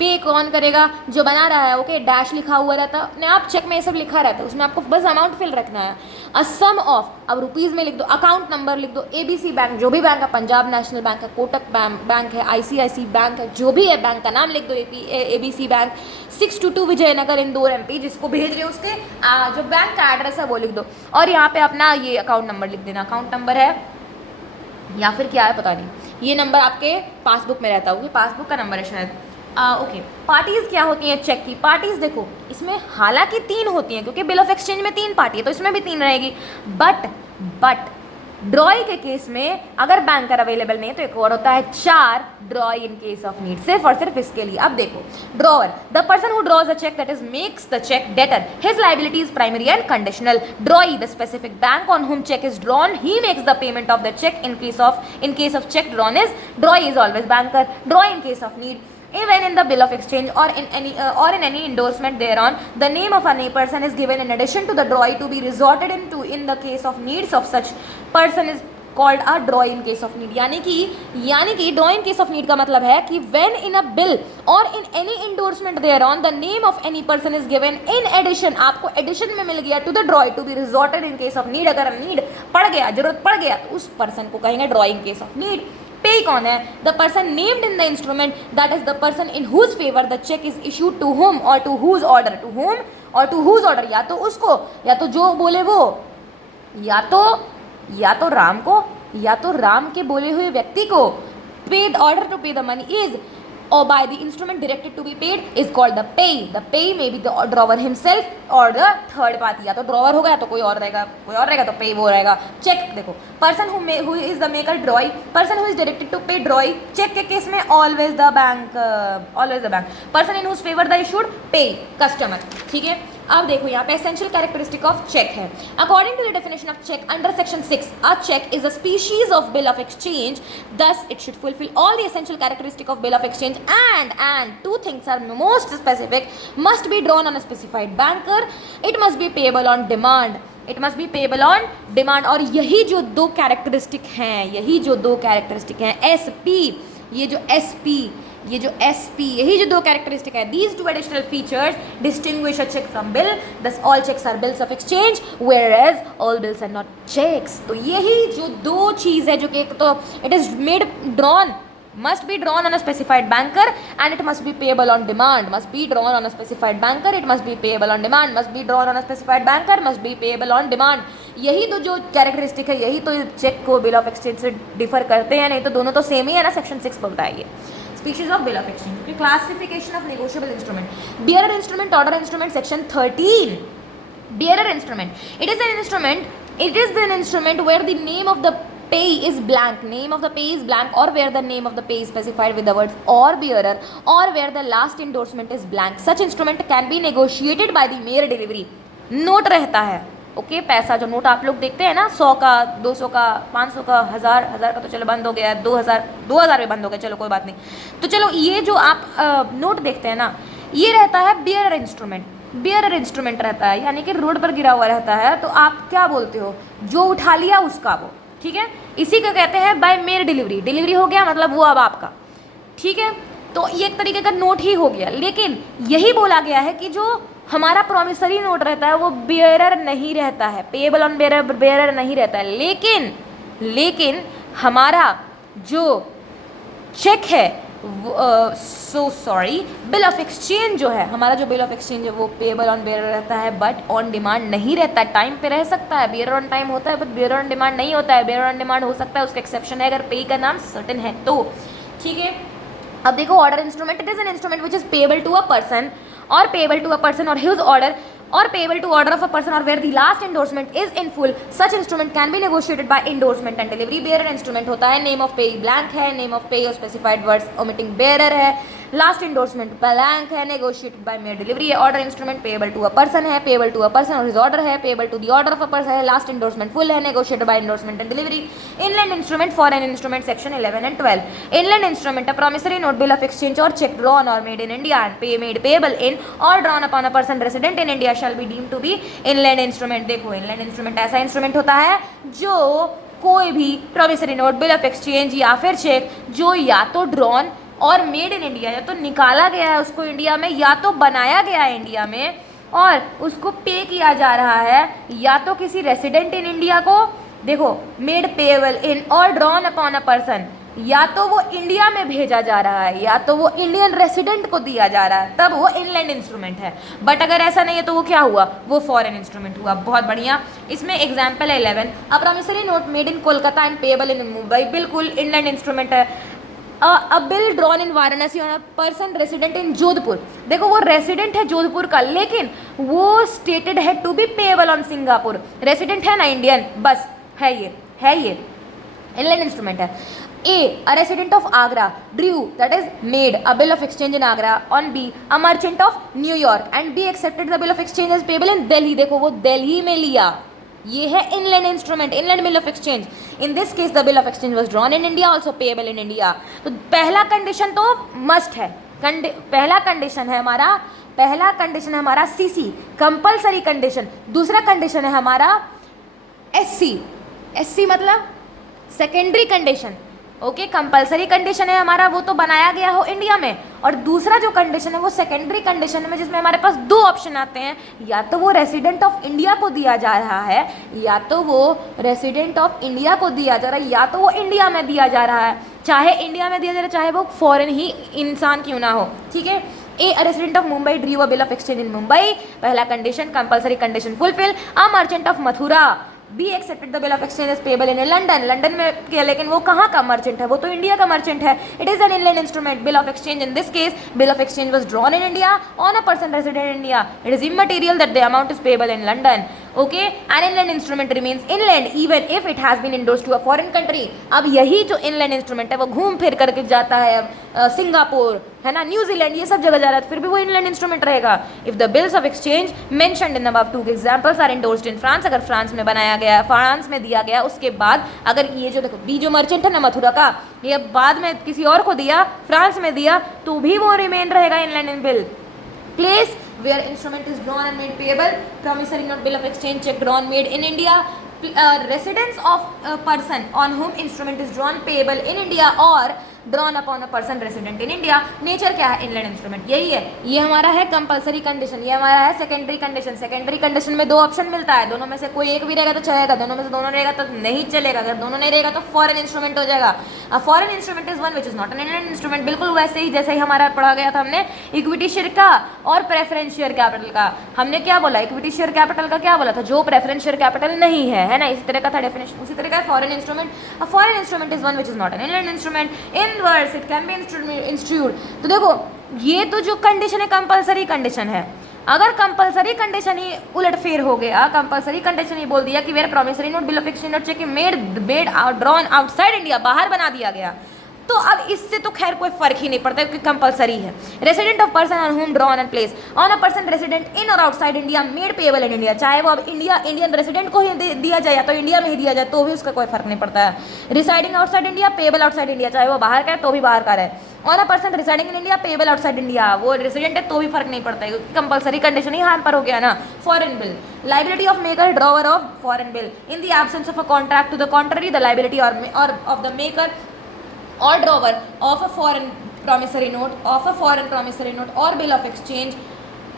पे कौन करेगा, जो बना रहा है. ओके, डैश लिखा हुआ रहता है अपने आप, चेक में ये सब लिखा रहता है, उसमें आपको बस अमाउंट फिल रखना है. अ सम ऑफ, अब रुपीज़ में लिख दो, अकाउंट नंबर लिख दो. ABC बैंक, जो भी बैंक है, पंजाब नेशनल बैंक है, कोटक बैंक है, ICICI बैंक है, जो भी है बैंक का नाम लिख दो. ABC bank 622 Vijaynagar Indore MP, जिसको भेज रहे हो उसके जो बैंक का एड्रेस है वो लिख दो. और यहाँ पे अपना ये अकाउंट नंबर लिख देना. अकाउंट नंबर है या फिर क्या है पता नहीं, ये नंबर आपके पासबुक में रहता होगा, पासबुक का नंबर है शायद. ओके, पार्टीज़ क्या होती हैं चेक की? पार्टीज़ देखो, इसमें हालांकि 3 होती हैं क्योंकि बिल ऑफ एक्सचेंज में 3 पार्टी है तो इसमें भी 3 रहेगी. बट ड्रॉई के केस में अगर बैंकर अवेलेबल नहीं है तो एक और होता है 4 drawee in case of need, सिर्फ और सिर्फ इसके लिए. अब देखो, drawer, the person who draws a cheque that is makes the cheque debtor, his liability is primary and conditional. Drawee, the specific bank on whom cheque is drawn, he makes the payment of the cheque. In case of cheque drawn is, drawee is always banker. Drawee in case of need, even in the bill of exchange or in any endorsement thereon, the name of any person is given in addition to the drawee to be resorted into in the case of needs of such person is called a drawee in case of need. यानी कि drawee in case of need का मतलब है कि when in a bill or in any endorsement thereon the name of any person is given in addition, आपको addition में मिल गया to the drawee to be resorted in case of need. अगर need पड़ गया, जरूरत पड़ गया तो उस person को कहेंगे drawee in case of need. Pay कौन है? The person named in the instrument, that is the person in whose favour the cheque is issued, to whom और to whose order. To whom और टू हुज ऑर्डर, या तो उसको, या तो जो बोले वो, या तो राम को, या तो राम के बोले हुए व्यक्ति को. पे order to pay the money is or by the instrument directed to be paid is called the pay. The pay may be the drawer himself or the third party. या तो drawer होगा या तो कोई और रहेगा तो pay वो रहेगा. Check देखो, person who is the maker drawee, person who is directed to pay drawee. Check के केस में always the bank. Person in whose favor the issued pay, customer. ठीक है. अब देखो यहाँ पे essential characteristic of check है. According to the definition of check under section 6, a check is a species of bill of exchange. Thus, it should fulfill all the essential characteristic of bill of exchange. And 2 things are most specific. Must be drawn on a specified banker. It must be payable on demand. और यही जो 2 कैरेक्टरिस्टिक हैं, SP, ये जो SP, यही जो 2 कैरेक्टरिस्टिक है, these 2 additional features distinguish a check from bill. Thus all checks are bills of exchange whereas all bills are not checks. तो यही जो 2 चीज़ है जो कि तो it is made drawn, must be drawn on a specified banker and it must be payable on demand. Must be drawn on a specified banker, it must be payable on demand. Must be drawn on a specified banker, must be payable on demand. यही तो जो कैरेक्टरिस्टिक है, यही तो चेक को बिल ऑफ एक्सचेंज से डिफर करते हैं, नहीं तो दोनों तो सेम ही है ना. सेक्शन 6 पर बताइए species of bill of exchange. Okay, classification of negotiable instrument. Bearer instrument, order instrument, section 13. Bearer instrument. It is an instrument where the name of the pay is blank. Name of the pay is blank, or where the name of the pay is specified with the words or bearer, or where the last endorsement is blank. Such instrument can be negotiated by the mere delivery. Note रहता है. ओके, पैसा जो नोट आप लोग देखते हैं ना, 100 का, 200 का, 500 का, 1000 का तो चलो बंद हो गया, 2000 में बंद हो गया, चलो कोई बात नहीं. तो चलो ये जो आप नोट देखते हैं ना, ये रहता है बियरर इंस्ट्रूमेंट रहता है, यानी कि रोड पर गिरा हुआ रहता है. तो आप क्या बोलते हो, जो उठा लिया उसका वो, ठीक है. इसी को कहते हैं बाय मेयर डिलीवरी हो गया, मतलब वो अब आपका, ठीक है. तो ये एक तरीके का नोट ही हो गया. लेकिन यही बोला गया है कि जो हमारा प्रॉमिसरी नोट रहता है वो बेयरर नहीं रहता है, पेएबल ऑन बेयरर नहीं रहता है. लेकिन हमारा जो चेक है so sorry, bill of exchange जो है हमारा, जो बिल ऑफ एक्सचेंज है वो पेएबल ऑन बेयरर रहता है बट ऑन डिमांड नहीं रहता है। टाइम पे रह सकता है, बेयरर ऑन टाइम होता है बट बेयरर ऑन डिमांड नहीं होता है। बेयरर ऑन डिमांड हो सकता है, उसका एक्सेप्शन है अगर पे का नाम सर्टेन है तो, ठीक है। अब देखो order instrument, it is an instrument which is payable to a person or payable to a person or his order or payable to order of a person or where the last endorsement is in full, such instrument can be negotiated by endorsement and delivery। bearer instrument होता है, name of payee blank है, name of payee और specified words omitting bearer है, last endorsement blank है, negotiated by mere delivery है। order instrument payable to a person है, payable to a person or his order है, payable to the order of a person है, last endorsement full है, negotiated by endorsement and delivery। inland instrument, foreign instrument section 11 and 12। inland instrument a promissory note, bill of exchange or check drawn or made in India and made payable in or drawn upon a person resident in India shall be deemed to be inland instrument। देखो inland instrument ऐसा इंस्ट्रूमेंट होता है जो कोई भी promissory note, bill of exchange या फिर चेक जो या तो drawn और मेड इन इंडिया, या तो निकाला गया है उसको इंडिया में, या तो बनाया गया है इंडिया में और उसको पे किया जा रहा है या तो किसी रेसिडेंट इन इंडिया को, देखो मेड पेएबल इन और ड्रॉन अपॉन अ पर्सन, या तो वो इंडिया में भेजा जा रहा है या तो वो इंडियन रेसिडेंट को दिया जा रहा है, तब वो इनलैंड इंस्ट्रूमेंट है। बट अगर ऐसा नहीं है तो वो क्या हुआ, वो फॉरेन इंस्ट्रूमेंट हुआ। बहुत बढ़िया। इसमें एग्जाम्पल है 11, a promissory note made in Kolkata and payable in Mumbai, बिल्कुल इनलैंड इंस्ट्रूमेंट है। A bill drawn in Varanasi on a person resident in Jodhpur, देखो वो रेसिडेंट है जोधपुर का लेकिन वो स्टेटेड है to be payable on Singapore, resident है ना इंडियन, बस है ये इनलैंड इंस्ट्रूमेंट है। A, a resident of Agra drew, that is made a bill of exchange in Agra on B, a merchant of New York and B accepted the bill of exchange as payable in Delhi, देखो वो दिल्ली में लिया, ये है inland instrument, inland bill of exchange। In this case the bill of exchange was drawn in India, also payable in India। तो पहला कंडीशन तो मस्ट है, पहला कंडीशन है हमारा CC कंपल्सरी कंडीशन। दूसरा कंडीशन है हमारा SC मतलब secondary condition, okay. Compulsory condition है हमारा वो तो बनाया गया हो इंडिया में, और दूसरा जो कंडीशन है वो सेकेंडरी कंडीशन में जिसमें हमारे पास दो ऑप्शन आते हैं, या तो वो रेसिडेंट ऑफ इंडिया को दिया जा रहा है या तो वो रेसिडेंट ऑफ इंडिया को दिया जा रहा है या तो वो इंडिया में दिया जा रहा है, चाहे इंडिया में दिया जा रहा है चाहे वो फॉरेन ही इंसान क्यों ना हो, ठीक है। A resident of Mumbai drew a bill of exchange in Mumbai, पहला condition compulsory condition fulfil. A merchant of Mathura B accepted the bill of exchange as payable in London, London में किया लेकिन वो कहाँ का मर्चेंट है, वो तो इंडिया का मर्चेंट है। It is an inland instrument, bill of exchange in this case bill of exchange was drawn in India on a person resident in India, it is immaterial that the amount is payable in London, okay. An inland instrument remains inland even if it has been endorsed to a foreign country. अब यही जो इनलैंड इंस्ट्रूमेंट है वो घूम फिर करके जाता है सिंगापुर, है ना, न्यूजीलैंड, ये सब जगह जा रहा है, फिर भी वो इनलैंड इंस्ट्रूमेंट रहेगा। If the bills of exchange mentioned in above two examples are endorsed in France, अगर फ्रांस में बनाया गया, फ्रांस में दिया गया, उसके बाद अगर ये जो देखो बी जो मर्चेंट है ना मथुरा का, ये बाद में किसी और को दिया, फ्रांस में दिया, तो भी वो रिमेन रहेगा inland in bill. Place where instrument is drawn and made payable, promissory note, bill of exchange, check drawn made in India, residence of a person on whom instrument is drawn payable in India or drawn upon a person resident in India. Nature क्या है, इनलैंड इंस्ट्रूमेंट, यही है, ये हमारा है कंपल्सरी कंडीशन, ये हमारा है सेकेंडरी कंडीशन। सेकेंडरी कंडीशन में दो ऑप्शन मिलता है, दोनों में से कोई एक भी रहेगा तो चलेगा, दोनों में से दोनों रहेगा तो नहीं चलेगा, अगर दोनों नहीं रहेगा तो फॉरेन इंस्ट्रूमेंट हो जाएगा। A foreign instrument is one which is not an inland instrument, बिल्कुल वैसे ही जैसे ही हमारा पढ़ा गया था हमने इक्विटी शेयर का और प्रेफरेंस शेयर कैपिटल का। हमने क्या बोला, इक्विटी शेयर कैपिटल का क्या बोला था, जो प्रेफरेंस शेयर कैपिटल नहीं है ना, इसी तरह का था डेफिनेशन। उसी तरह का foreign instrument, a foreign instrument is one which is not an inland instrument, in words it can institute. तो देखो ये तो जो कंडीशन है कंपल्सरी कंडीशन है, अगर कंपल्सरी कंडीशन ही उलटफेर हो गया, कंपल्सरी कंडीशन ही बोल दिया कि where promissory note bill of exchange और cheque made drawn outside India, बाहर बना दिया गया, तो अब इससे तो खैर कोई फर्क ही नहीं पड़ता क्योंकि कंपलसरी है। Resident of person on whom drawn and place on a person resident in or outside India made payable in India, चाहे वो अब इंडियन रेसिडेंट को ही दिया जाए या तो इंडिया में ही दिया जाए तो भी उसका कोई फर्क नहीं पड़ता है। Residing outside India payable outside India, चाहे वो बाहर का है तो भी बाहर का है। On a person residing in India payable outside India, वो रेसिडेंट है तो भी फर्क नहीं पड़ता है क्योंकि कंपलसरी कंडीशन ही हाथ पर हो गया ना। Foreign bill, liability of maker drawer of foreign bill in the absence of a contract to the contrary the liability or of the maker or drawer of a foreign promissory note or bill of exchange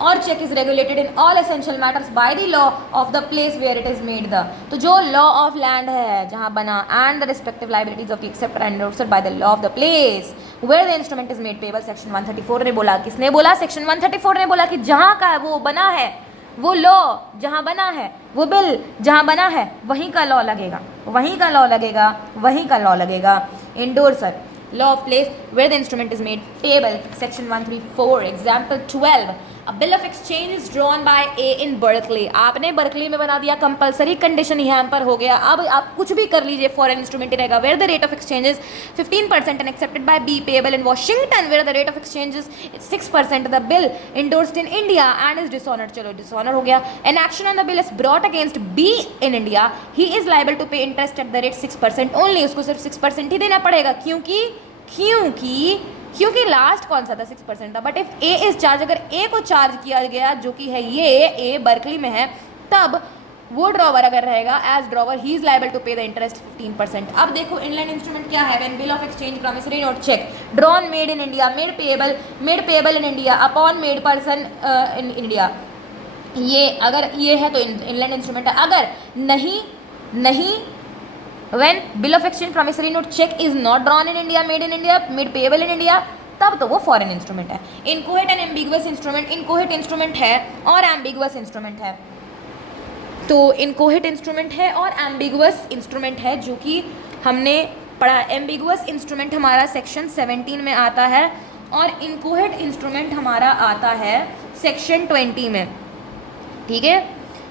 or check is regulated in all essential matters by the law of the place where it is made the, तो जो law of land है जहाँ बना and the respective liabilities of the acceptor and endorsed by the law of the place, where the instrument is made payable, section 134 ने बोला, किसने बोला? सेक्शन 134 ने बोला कि जहाँ का वो बना है, वो लॉ जहाँ बना है, वो बिल जहाँ बना है, वहीं का लॉ लगेगा, वहीं का लॉ लगेगा, वहीं का लॉ लगेगा. इंडोर्सर, law of place where the instrument is made payable, section 134. Example 12, a bill of exchange is drawn by A in Berkeley. आपने बर्कली में बना दिया, कंपलसरी कंडीशन यहाँ पर हो गया. अब आप कुछ भी कर लीजिए, फॉरेन इंस्ट्रूमेंट रहेगा. where the rate of exchange is 15% and accepted by B, payable in Washington, where the rate of exchange is 6%, the bill endorsed in India and is dishonored. चलो डिसऑनर हो गया. An action on the bill is brought against B in India. He is liable to pay interest at the rate 6% only. उसको सिर्फ 6% ही देना पड़ेगा. क्योंकि लास्ट कौन सा था? 6% था. But if A is charge, अगर ए को चार्ज किया गया, जो कि है ये ए बर्कली में है, तब वो ड्रॉवर अगर रहेगा as drawer, he is liable to pay the interest 15%. अब देखो इनलैंड इंस्ट्रूमेंट क्या है? When bill of exchange, promissory note, cheque, drawn, made in India, made payable in India, upon made person in India. ये अगर ये है तो इनलैंड इंस्ट्रूमेंट है. अगर नहीं when bill of exchange, promissory note, check is not drawn in India, made in India, made payable in India, तब तो वो फॉरेन इंस्ट्रूमेंट है. इनकोहेट एंड एम्बिगुअस इंस्ट्रूमेंट, इनकोहेट इंस्ट्रूमेंट है और एम्बिगुअस इंस्ट्रूमेंट है. तो इनकोहेट इंस्ट्रूमेंट है और एम्बिगुअस इंस्ट्रूमेंट है, जो कि हमने पढ़ा. एम्बिगुअस इंस्ट्रूमेंट हमारा सेक्शन 17 में आता है और इनकोहेट इंस्ट्रूमेंट हमारा आता है सेक्शन 20 में. ठीक है,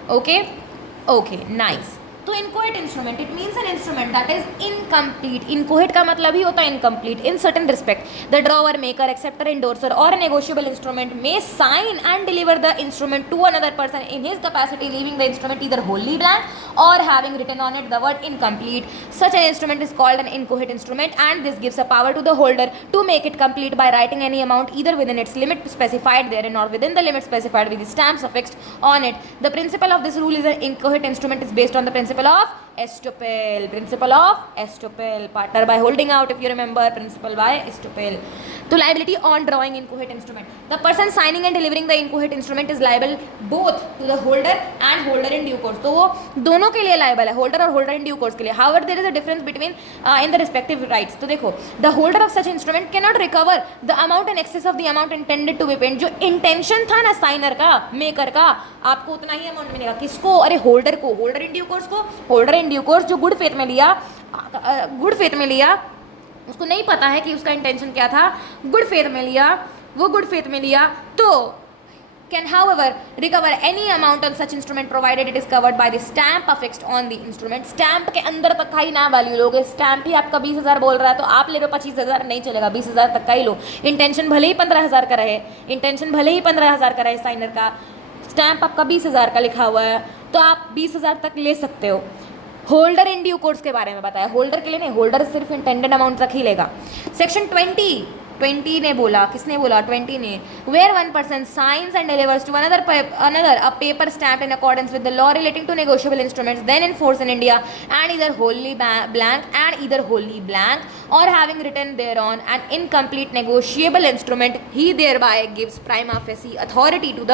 ओके नाइस. तो inchoate instrument, it means an instrument that is incomplete. Inchoate का मतलब ही होता है incomplete in certain respect. The drawer, maker, acceptor, indorser or negotiable instrument may sign and deliver the instrument to another person in his capacity, leaving the instrument either wholly blank or having written on it the word incomplete. Such an instrument is called an inchoate instrument and this gives a power to the holder to make it complete by writing any amount either within its limit specified therein or within the limit specified with the stamps affixed on it. The principle of this rule is an incoherent instrument is based on the principle of estoppel. Principle of estoppel. Partner by holding out, if you remember, principle by estoppel. तो liability on drawing incoherent instrument. The person signing and delivering the incoherent instrument is liable both to the holder and holder in due course. तो वो दोनों के लिए liable है, holder और holder in due course के लिए. However, there is a difference between in the respective rights. तो देखो, the holder of such instrument cannot recover the amount in excess of the amount intended to be paid. जो intention था ना साइनर का, मेकर का, आपको उतना ही अमाउंट मिलेगा. किसको? अरे होल्डर को. होल्डर इन ड्यू कोर्स को, होल्डर इन ड्यू कोर्स जो गुड फेथ में लिया, उसको नहीं पता है कि उसका इंटेंशन क्या था, गुड फेथ में लिया, तो can however recover any amount on such instrument provided it is covered by the stamp affixed on the instrument. Stamp के अंदर तक का ही ना वैल्यू लोगे. स्टैम्प ही आपका 20,000 बोल रहा है तो आप ले लो 25,000, नहीं चलेगा, 20,000 तक का ही लो. इंटेंशन भले ही 15,000 का रहे, साइनर का, स्टैम्प आपका 20,000 का लिखा हुआ है, तो आप 20,000 तक ले सकते हो. होल्डर इन ड्यू कोर्स के बारे में बताया, होल्डर के लिए नहीं, होल्डर सिर्फ इंटेंडेड अमाउंट तक ही लेगा. सेक्शन 20 ने बोला, किसने बोला? 20 ने. Where one person signs and delivers to another a paper stamp in accordance with the law relating to negotiable instruments then in force in India and either wholly blank or having written thereon an incomplete negotiable instrument, he thereby gives prima facie authority to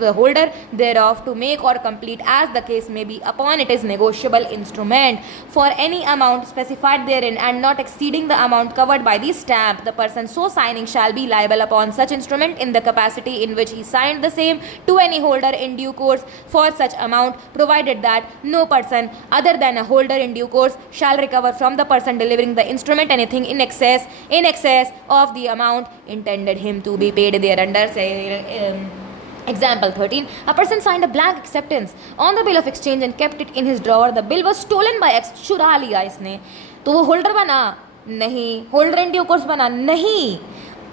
the holder thereof to make or complete as the case may be upon it is negotiable instrument for any amount specified therein and not exceeding the amount covered by the stamp. The person so signing shall be liable upon such instrument in the capacity in which he signed the same to any holder in due course for such amount, provided that no person other than a holder in due course shall recover from the person delivering the instrument anything in excess of the amount intended him to be paid thereunder. Example 13. A person signed a blank acceptance on the bill of exchange and kept it in his drawer. The bill was stolen by X. चुरा लिया इसने, तो वो होल्डर बना नहीं, होल्डर इन ड्यू कोर्स बना नहीं,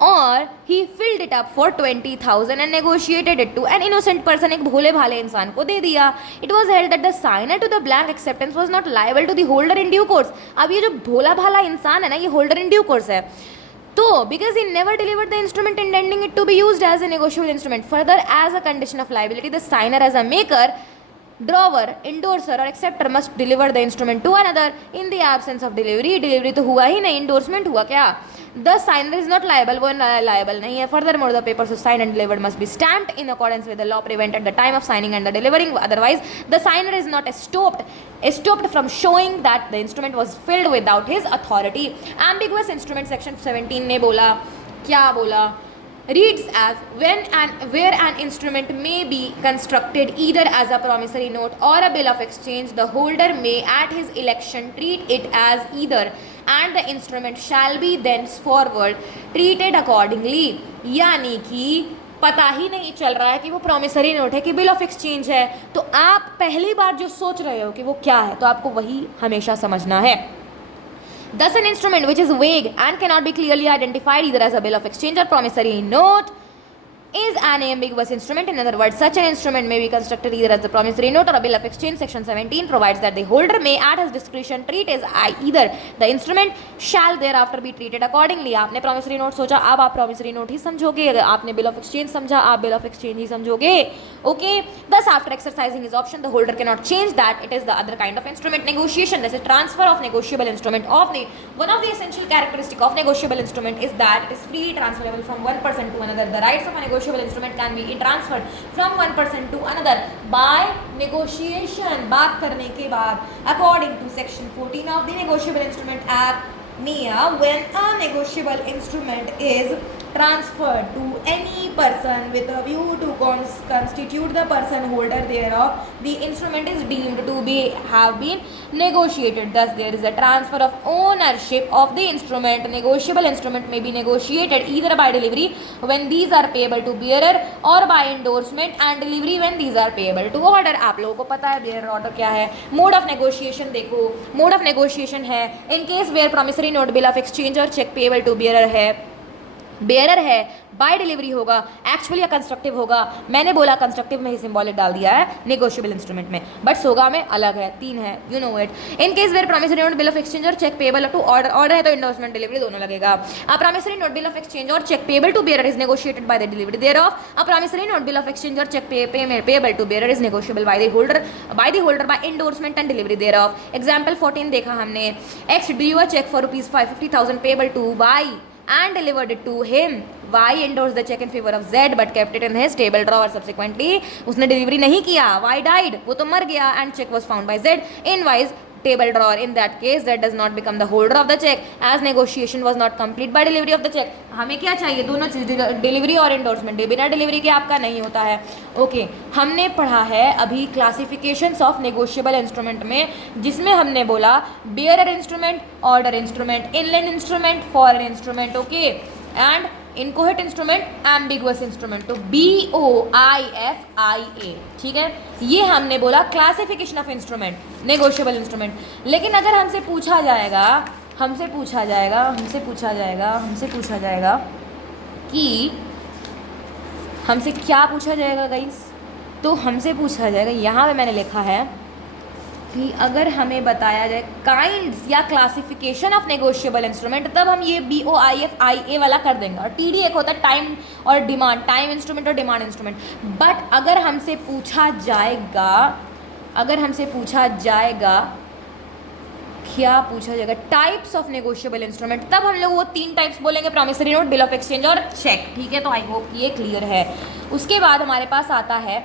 और he filled it up for 20,000 and negotiated it to an innocent person. एक भोले भाले इंसान को दे दिया. It was held that the signer to the blank acceptance was not liable to the holder in due course. अब ये जो भोला भाला इंसान है ना, ये होल्डर इन ड्यू कोर्स है, तो because he never delivered the instrument intending it to be used as a negotiable instrument. Further, as a condition of liability, the signer as a maker drawer, indorser or acceptor must deliver the instrument to another in the absence of delivery. Delivery तो हुआ ही नहीं, इंडोर्समेंट हुआ क्या. The signer is not liable, वो लायबल नहीं है. Furthermore the papers signed and delivered must be stamped in accordance with the law prevented the time of signing and the delivering, otherwise the signer is not stopped from showing that the instrument was filled without his authority. Ambiguous instrument section 17 ने बोला, क्या बोला, reads as when and where an instrument may be constructed either as a promissory note or a bill of exchange, the holder may at his election treat it as either and the instrument shall be thenceforward treated accordingly. यानी कि पता ही नहीं चल रहा है कि वो प्रॉमिसरी नोट है कि बिल ऑफ एक्सचेंज है, तो आप पहली बार जो सोच रहे हो कि वो क्या है, तो आपको वही हमेशा समझना है. Thus, an instrument which is vague and cannot be clearly identified either as a bill of exchange or promissory note is an ambiguous instrument. In other words, such an instrument may be constructed either as a promissory note or a bill of exchange. Section 17 provides that the holder may at his discretion treat as either. The instrument shall thereafter be treated accordingly. आपने promissory note सोचा, अब आप promissory note ही समझोगे. अगर आपने bill of exchange समझा, आप bill of exchange ही समझोगे. Okay. Thus, after exercising his option, the holder cannot change that. It is the other kind of instrument. Negotiation. This is transfer of negotiable instrument. One of the essential characteristic of negotiable instrument is that it is freely transferable from one person to another. The rights of a negotiable instrument can be transferred from one person to another by negotiation. बात करने के बाद, according to section 14 of the Negotiable Instrument Act, NIA, when a negotiable instrument is transferred to any person with a view to constitute the person holder thereof, the instrument is deemed to have been negotiated. Thus, there is a transfer of ownership of the instrument. Negotiable instrument may be negotiated either by delivery when these are payable to bearer or by endorsement and delivery when these are payable to order. आप लोगों को पता है bearer order क्या है. Mode of negotiation देखो, mode of negotiation है in case where promissory note, bill of exchange और check payable to bearer है, बेयरर है, बाय डिलीवरी होगा, एक्चुअली या कंस्ट्रक्टिव होगा. मैंने बोला कंस्ट्रक्टिव में ही सिंबॉलिक डाल दिया है नेगोशिएबल इंस्ट्रूमेंट में, बट सोगा में अलग है, 3 है, you know it. In case where promissory note, bill of exchange और cheque payable to order, order है तो इंडोर्समेंट डिलीवरी दोनों लगेगा. A promissory note, bill of exchange और cheque payable to bearer is negotiated by the delivery thereof. A promissory note, bill of exchange और cheque payable to bearer is negotiable by the holder by endorsement and delivery thereof. Example 14 देखा हमने. X drew a cheque for ₹550,000 payable to Y and delivered it to him. Y endorsed the check in favor of Z but kept it in his table drawer. Subsequently, उसने डिलीवरी नहीं किया, Y died, वो तो मर गया, and check was found by Z in Y's table drawer. In that case, Z does not become the holder of the check as negotiation was not complete by delivery of the check. हमें क्या चाहिए, दोनों चीज़, डिलीवरी और एंडोर्समेंट. बिना डिलीवरी के आपका नहीं होता है. ओके, हमने पढ़ा है अभी क्लासिफिकेशंस ऑफ नेगोशिएबल इंस्ट्रूमेंट में, जिसमें हमने बोला bearer instrument, order instrument, inland instrument, foreign instrument, okay, and inchoate instrument, ambiguous instrument. तो BOIFIA, ठीक है, ये हमने बोला classification of instrument, negotiable instrument. लेकिन अगर हमसे पूछा जाएगा कि हमसे क्या पूछा जाएगा गाइस, तो हमसे पूछा जाएगा, यहाँ पे मैंने लिखा है कि अगर हमें बताया जाए काइंड्स या क्लासिफिकेशन ऑफ नेगोशिएबल इंस्ट्रूमेंट, तब हम ये BOIFIA वाला कर देंगे. और TD एक होता है टाइम और डिमांड, टाइम इंस्ट्रूमेंट और डिमांड इंस्ट्रूमेंट. बट अगर हमसे पूछा जाएगा क्या पूछा जाएगा, टाइप्स ऑफ नेगोशिएबल इंस्ट्रूमेंट, तब हम लोग वो 3 टाइप्स बोलेंगे, promissory note, bill of exchange और चेक. ठीक है, तो आई होप ये क्लियर है. उसके बाद हमारे पास आता है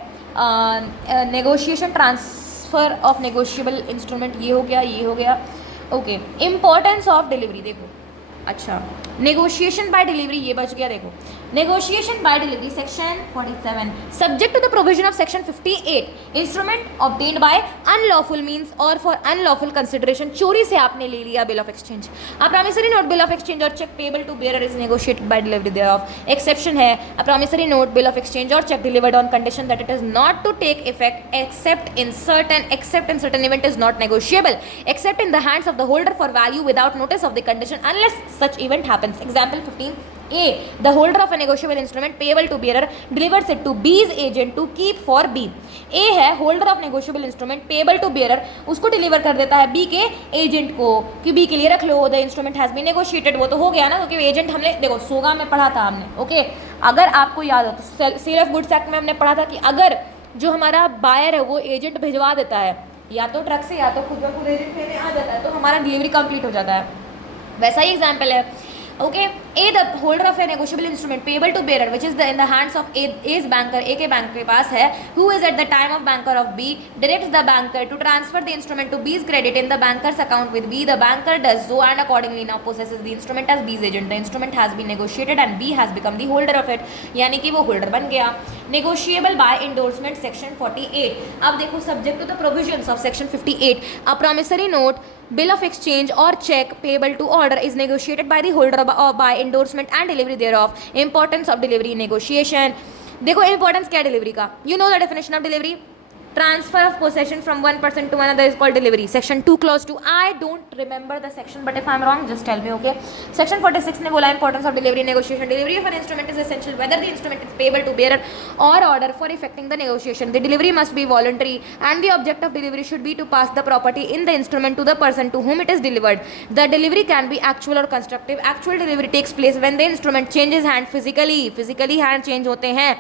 negotiation, transfer of negotiable instrument. ये हो गया. ओके, इम्पोर्टेंस ऑफ डिलीवरी देखो. अच्छा, नेगोशिएशन बाय डिलीवरी ये बच गया. देखो, negotiation by delivery section 47, subject to the provision of section 58, instrument obtained by unlawful means or for unlawful consideration. चोरी से आपने ले लिया bill of exchange. A promissory note, bill of exchange और cheque payable to bearer is negotiated by delivery thereof. Exception है, a promissory note, bill of exchange और cheque delivered on condition that it is not to take effect accept in certain event is not negotiable accept in the hands of the holder for value without notice of the condition unless such event happens. Example 15A, the holder of a negotiable instrument payable to bearer delivers it to B's agent to keep for B. A है holder of negotiable instrument payable to bearer, उसको डिलीवर कर देता है B के एजेंट को कि B के लिए रख लो, the instrument has been negotiated. वो तो हो गया ना, क्योंकि एजेंट हमने देखो सोगा में पढ़ा था हमने. ओके, अगर आपको याद हो तो सेल ऑफ गुड्स एक्ट में हमने पढ़ा था कि अगर जो हमारा बायर है वो एजेंट भिजवा देता है, या तो ट्रक से या तो खुद ब खुद एजेंट लेने आ जाता है, तो हमारा डिलीवरी कंप्लीट हो जाता है। वैसा ही एग्जाम्पल है। Okay, A, the holder of a negotiable instrument payable to bearer, which is in the hands of A's banker, A के बैंक के पास है, who is at the time of banker of B, directs the banker to transfer the instrument to B's credit in the banker's account with B. The banker does so and accordingly now possesses the instrument as B's agent. The instrument has been negotiated and B has become the holder of it, यानी कि वो होल्डर बन गया। Negotiable by endorsement section 48. अब देखो subject to the provisions of section 58. A promissory note, bill of exchange or check payable to order is negotiated by the holder by endorsement and delivery thereof. Importance of delivery negotiation. देखो importance क्या है delivery का? You know the definition of delivery? Transfer of possession from one person to another is called delivery. Section 2 clause 2. I don't remember the section, but if I'm wrong just tell me, okay? Section 46 ने बोला importance of delivery negotiation. Delivery of an instrument is essential whether the instrument is payable to bearer or order for effecting the negotiation. The delivery must be voluntary and the object of delivery should be to pass the property in the instrument to the person to whom it is delivered. The delivery can be actual or constructive. Actual delivery takes place when the instrument changes hand physically. Physically hand change होते हैं.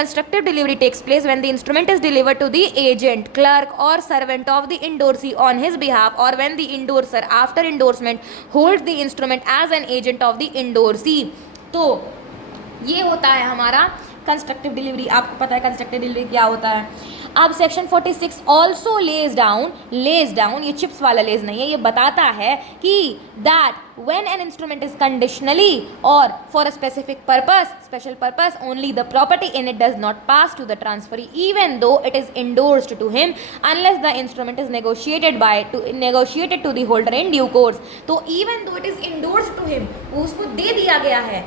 Constructive delivery takes place when the instrument is delivered to the agent, clerk or servant of the endorsee on his behalf, or when the endorser after endorsement holds the instrument as an agent of the endorsee. तो ये होता है हमारा कंस्ट्रक्टिव डिलीवरी। आपको पता है कंस्ट्रक्टिव डिलीवरी क्या होता है। अब सेक्शन 46 ऑल्सो लेज डाउन, ये चिप्स वाला लेज नहीं है, ये बताता है कि that when an instrument is conditionally or for a specific purpose, special purpose, only the property in it does not pass to the transferee even though it is indorsed to him unless the instrument is negotiated to the holder in due course. तो even though it is indorsed to him, उसको दे दिया गया है,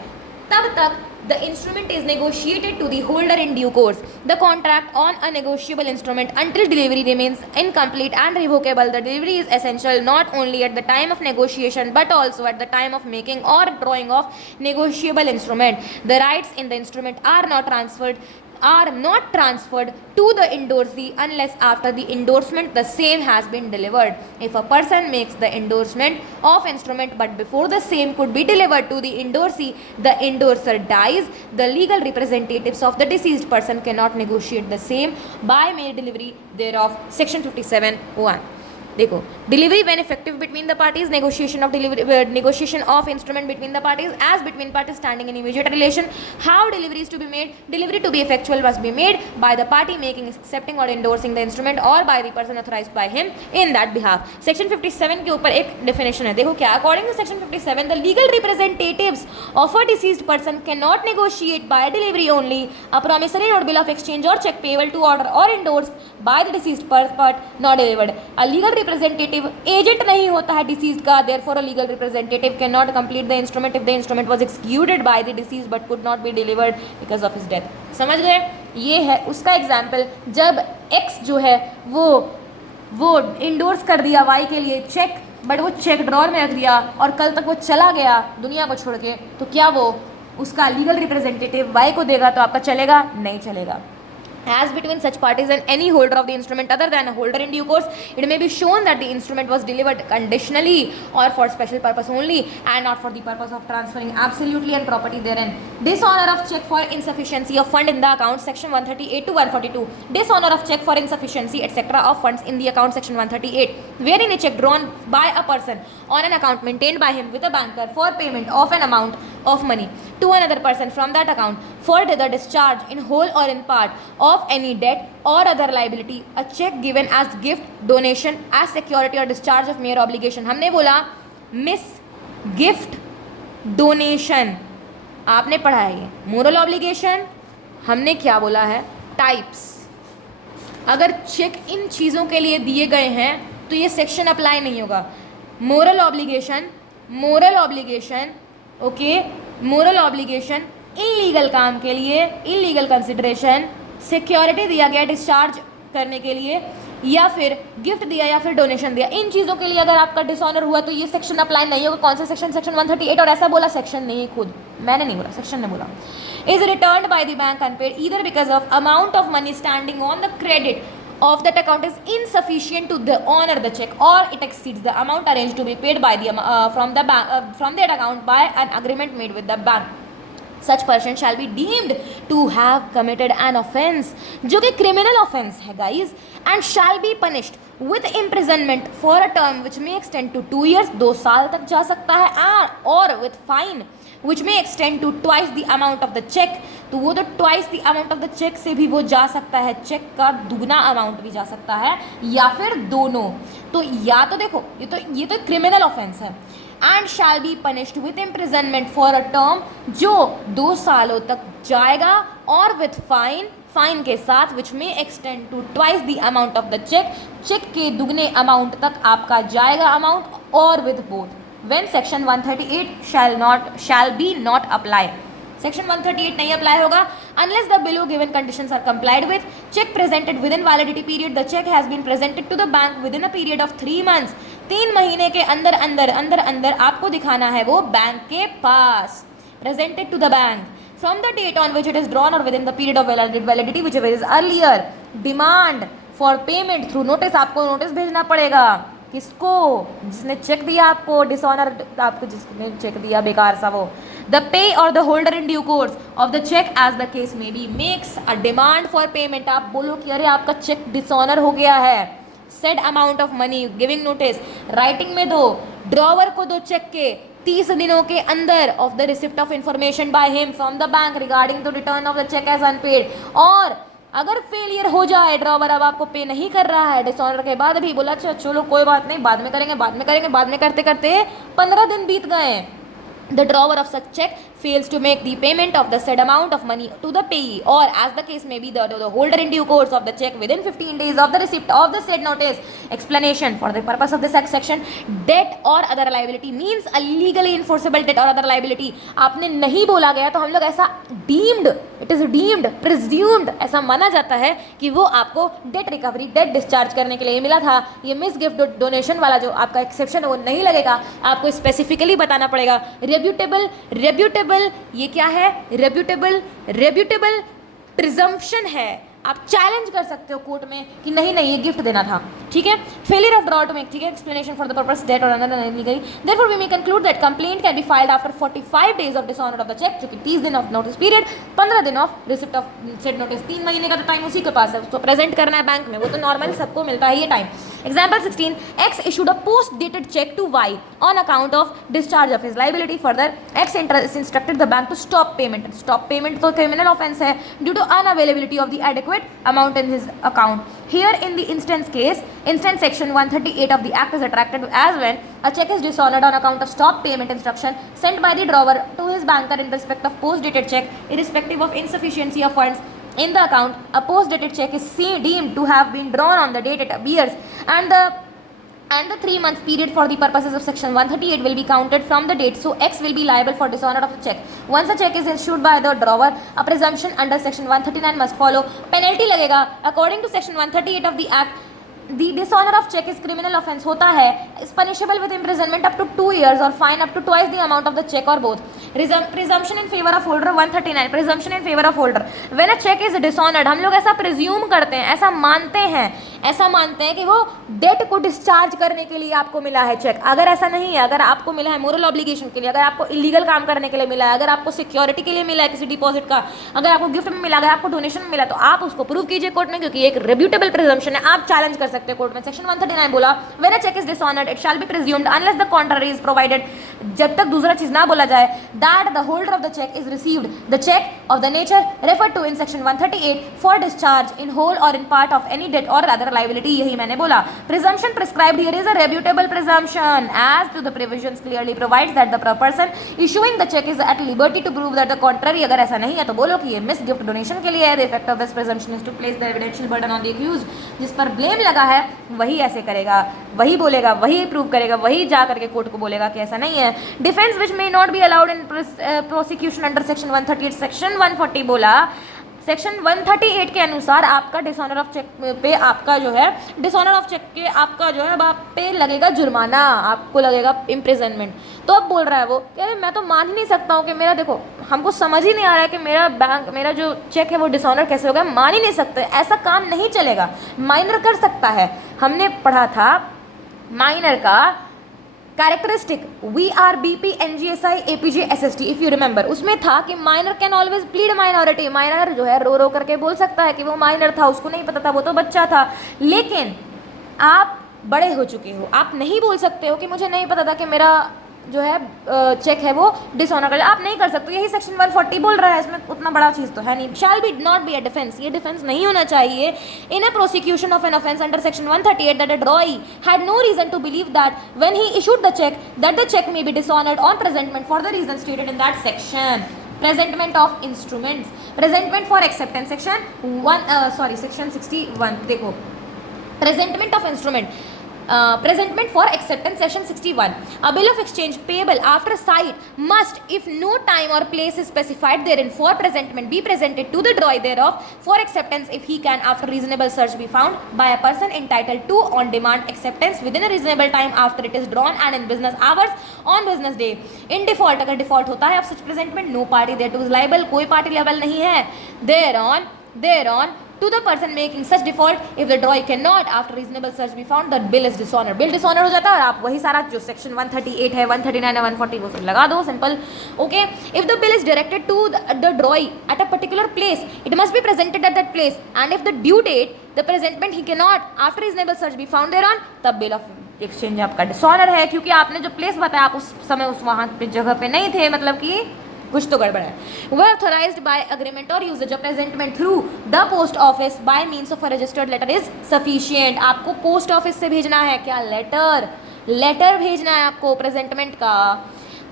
तब तक the instrument is negotiated to the holder in due course. The contract on a negotiable instrument until delivery remains incomplete and revocable. The delivery is essential not only at the time of negotiation but also at the time of making or drawing of negotiable instrument. The rights in the instrument are not transferred to the endorsee unless after the endorsement the same has been delivered. If a person makes the endorsement of instrument but before the same could be delivered to the endorsee, the endorser dies, the legal representatives of the deceased person cannot negotiate the same by mere delivery thereof. Section 57(1). देखो, delivery when effective between the parties, negotiation of instrument between the parties as between parties standing in immediate relation. How delivery is to be made? Delivery to be effectual must be made by the party making, accepting or endorsing the instrument or by the person authorised by him in that behalf. Section 57 के ऊपर एक डेफिनेशन है, देखो क्या, according to section 57 the legal representatives of a deceased person can not negotiate by delivery only a promissory note, bill of exchange और चेक पेबल टू ऑर्डर और endorsed by the deceased but not delivered. A legal representative agent नहीं होता है डिसीज्ड का, therefore a legal representative can not complete the instrument if the instrument was executed by the deceased but could not be delivered because of his death. समझ गए? ये है उसका एग्जाम्पल, जब एक्स जो है वो इंडोर्स कर दिया वाई के लिए चेक, बट वो चेक ड्रॉर में रख दिया और कल तक वो चला गया दुनिया को छोड़ के, तो क्या वो उसका लीगल रिप्रेजेंटेटिव वाई को देगा तो आपका चलेगा? नहीं चलेगा. As between such parties and any holder of the instrument other than a holder in due course, it may be shown that the instrument was delivered conditionally or for special purpose only and not for the purpose of transferring absolutely and property therein. Dishonor of check for insufficiency of fund in the account, section 138 to 142. Dishonor of check for insufficiency etc. of funds in the account, section 138, wherein a check drawn by a person on an account maintained by him with a banker for payment of an amount of money to another person from that account for the discharge in whole or in part of any debt or other liability, a check given as gift, donation, as security or discharge of mere obligation. हमने बोला मिस गिफ्ट डोनेशन, आपने पढ़ा है ये मोरल ऑब्लिगेशन. हमने क्या बोला है? टाइप्स. अगर चेक इन चीज़ों के लिए दिए गए हैं तो ये सेक्शन अप्लाई नहीं होगा. Moral obligation, okay, moral obligation illegal काम के लिए, इलीगल कंसिडरेशन, सिक्योरिटी दिया गया डिस्चार्ज करने के लिए, या फिर गिफ्ट दिया या फिर डोनेशन दिया, इन चीज़ों के लिए अगर आपका डिसऑनर हुआ तो ये सेक्शन अप्लाई नहीं होगा. कौन सा सेक्शन? सेक्शन 138. और ऐसा बोला सेक्शन नहीं, खुद मैंने नहीं बोला, सेक्शन ने बोला. Is returned by the bank unpaid either because of amount of money standing on the credit of that account is insufficient to honor the check or it exceeds the amount arranged to be paid by the from that account by an agreement made with the bank. such person shall be deemed to have committed an offense, जो कि criminal offense है guys, and shall be punished with imprisonment for a term which may extend to 2 years, 2 साल तक जा सकता है, or with fine which may extend to twice the amount of the check, तो वो तो twice the amount of the check से भी वो जा सकता है, चेक का दुगना अमाउंट भी जा सकता है, या फिर दोनों। तो या तो देखो ये तो क्रिमिनल ऑफेंस है, and shall be punished with imprisonment for a term जो 2 सालों तक जाएगा, और विथ फाइन के साथ विच में extend to twice the amount of the cheque के दुगने अमाउंट तक आपका जाएगा अमाउंट, और with both when section 138 shall be not apply, section 138 नहीं अप्लाई होगा unless the below given conditions are complied with, check presented within validity period, the check has been presented to the bank within a period of 3 months, 3 महीने के अंदर आपको दिखाना है वो बैंक के पास, presented to the bank from the date on which it is drawn or within the period of validity whichever is earlier, demand for payment through notice, आपको नोटिस भेजना पड़ेगा किसको, जिसने चेक दिया आपको, डिसऑनर आपको जिसने चेक दिया बेकार सा वो, the payee or the holder in due course of the cheque as the case may be makes a demand for payment, आप बोलो कि अरे आपका चेक डिसऑनर हो गया है, said amount of money giving notice, writing में दो, ड्रॉवर को दो चेक के 30 दिनों के अंदर of the receipt of information by him from the bank regarding the return of the cheque as unpaid, और अगर फेलियर हो जाए, ड्रॉवर अब आपको पे नहीं कर रहा है, डिसऑनर के बाद भी बोला अच्छा चलो कोई बात नहीं बाद में करते करते 15 दिन बीत गए, the drawer of such check fails to make the payment of the said amount of money to the payee, or as the case may be the holder in due course of the check within 15 days of the receipt of the said notice. Explanation: for the purpose of this section, debt or other liability means a legally enforceable debt or other liability. आपने नहीं बोला गया तो हम लोग ऐसा deemed, it is deemed, presumed ऐसा माना जाता है कि वो आपको डेट रिकवरी, डेट डिस्चार्ज करने के लिए मिला था। ये मिस गिफ्ट डोनेशन वाला जो आपका एक्सेप्शन है वो नहीं लगेगा, आपको स्पेसिफिकली बताना पड़ेगा। रेब्यूटेबल ये क्या है? रेब्यूटेबल प्रिजम्पशन है, आप चैलेंज कर सकते हो कोर्ट में कि नहीं ये गिफ्ट देना था, ठीक है। Failure of drawer to make, ठीक है, explanation for the purpose date और अनदर नहीं गई, therefore we may conclude that complaint can be filed after 45 days of dishonour of the cheque, जो कि 30 दिन ऑफ नोटिस पीरियड, 15 दिन of receipt of said notice, 3 महीने का तो टाइम उसी के पास है, उसको प्रेजेंट करना है बैंक में, वो तो नॉर्मल सबको मिलता है ये time. Example 16, X issued a post-dated check to Y on account of discharge of his liability. Further, X instructed the bank to stop payment. Stop payment तो criminal offense है due to unavailability of the adequate amount in his account. Here in the instance section 138 of the Act is attracted as when a check is dishonored on account of stop payment instruction sent by the drawer to his banker in respect of post-dated check, irrespective of insufficiency of funds in the account. A post-dated check is deemed to have been drawn on the date it appears, and the 3 month period for the purposes of section 138 will be counted from the date. So X will be liable for dishonor of the check. Once a check is issued by the drawer, a presumption under section 139 must follow. Penalty लगेगा according to section 138 of the Act. The dishonor of check is criminal offense होता है, is punishable with imprisonment up to 2 years or fine up to twice the amount of the check or both. Presumption in favor of holder 139, presumption in favor of holder when a check is dishonored, हम लोग ऐसा presume करते हैं, ऐसा मानते हैं कि वो डेट को डिस्चार्ज करने के लिए आपको मिला है चेक। अगर ऐसा नहीं है, अगर आपको मिला है मोरल ऑब्लिगेशन के लिए, अगर आपको इलीगल काम करने के लिए मिला है, अगर आपको सिक्योरिटी के लिए मिला है किसी डिपॉजिट का, अगर आपको गिफ्ट में मिला, अगर आपको डोनेशन में मिला, तो आप उसको प्रूव कीजिए कोर्ट में, क्योंकि एक रेब्यूटेबल प्रिजम्पशन है, आप चैलेंज कर सकते हैं कोर्ट में। सेक्शन 139 बोला when a cheque is dishonoured it shall be presumed unless the contrary is provided, जब तक दूसरा चीज ना बोला जाए, that the holder of the cheque is received the cheque of the nature referred to in section 138 for discharge in whole or in part of any debt or other liability. यही मैंने बोला। Presumption prescribed here is a rebuttable presumption as to the provisions clearly provides that the person issuing the cheque is at liberty to prove that the contrary. अगर ऐसा नहीं है तो बोलो कि ये मिस गिफ्ट डोनेशन के लिए है। The effect of this presumption is to place the evidential burden on the accused, जिस पर ब्लेम लगा है वही ऐसे करेगा, वही बोलेगा, वही प्रूव करेगा, वही जा करके कोर्ट को बोलेगा कि ऐसा नहीं है। Defence which may not be allowed in prosecution under section 138, section 140 बोला सेक्शन 138 के अनुसार आपका डिसऑनर ऑफ चेक पे आपका जो है डिसऑनर ऑफ चेक के आपका जो है आप पे लगेगा जुर्माना, आपको लगेगा इम्प्रिजनमेंट। तो अब बोल रहा है वो कि अरे मैं तो मान ही नहीं सकता हूँ कि मेरा, देखो हमको समझ ही नहीं आ रहा है कि मेरा जो चेक है वो डिसऑनर कैसे होगा, मान ही नहीं सकते, ऐसा काम नहीं चलेगा। माइनर कर सकता है, हमने पढ़ा था माइनर का characteristic VRBP NGSI APJ SST, if you remember, उसमें था कि minor can always plead minority. Minor जो है रो रो करके बोल सकता है कि वो माइनर था, उसको नहीं पता था, वो तो बच्चा था। लेकिन आप बड़े हो चुके हो, आप नहीं बोल सकते हो कि मुझे नहीं पता था कि मेरा जो है चेक है वो डिसऑनर कर, आप नहीं कर सकते। यही सेक्शन 140 बोल रहा है, इसमें उतना बड़ा चीज़ तो है नहीं। Shall be not be a defence, ये डिफेंस नहीं होना चाहिए in a prosecution of an offence under section 138 that a drawee had no reason to believe that when he issued the cheque that the cheque may be dishonoured on presentment for the reason stated in that section. Presentment of instruments, presentment for acceptance section 61, देखो presentment of instrument, presentment for acceptance section 61. A bill of exchange payable after sight must, if no time or place is specified therein for presentment, be presented to the drawee thereof for acceptance if he can, after reasonable search, be found by a person entitled to on demand acceptance within a reasonable time after it is drawn and in business hours on business day. In default, अगर default होता है of such presentment, no party thereto is liable, कोई party liable नहीं है thereon to the person making such default. If the drawee cannot after reasonable search be found, that bill is dishonored. Bill dishonour हो जाता है और आप वही सारा जो सेक्शन 138 है, 139 है, 140 वो सब लगा दो, simple. Okay, if the bill is directed to the drawee at a particular place, it must be presented at that place, and if the due date the presentment he can not after reasonable search be found there on, तब बिल ऑफ एक्सचेंज आपका डिसऑनर है, क्योंकि आपने जो प्लेस बताया आप उस समय उस वहाँ पे जगह पे नहीं थे, मतलब कि कुछ तो गड़बड़ है। वह authorised by agreement or usages of presentment through the post office by means of a registered letter is sufficient. आपको पोस्ट ऑफिस से भेजना है क्या? लेटर भेजना है आपको प्रेजेंटमेंट का।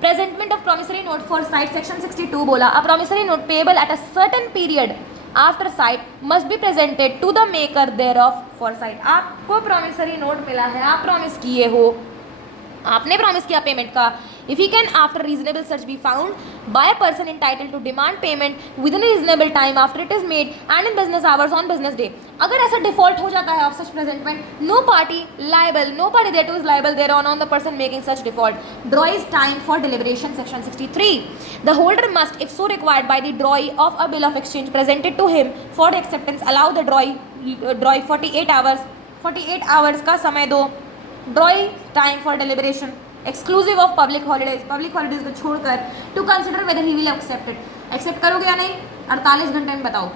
Presentment of promissory note for sight section 62 बोला, a promissory note payable at a certain period after sight must be presented to the maker thereof for sight. आपको प्रॉमिसरी नोट मिला है, आप प्रॉमिस किए हो, आपने प्रॉमिस किया पेमेंट का। If he can after reasonable search be found by a person entitled to demand payment within reasonable time after it is made and in business hours on business day. अगर ऐसा डिफॉल्ट हो जाता है of such presentment, no party liable, no party thereto is liable thereon the person making such default. Drawees time for deliberation section 63. The holder must, if so required by the drawee of a bill of exchange presented to him for acceptance, allow the drawee 48 hours का समय दो। Drawee time for deliberation exclusive of public holidays को छोड़कर, to consider whether he will accept करोगे या नहीं 48 घंटे में बताओ।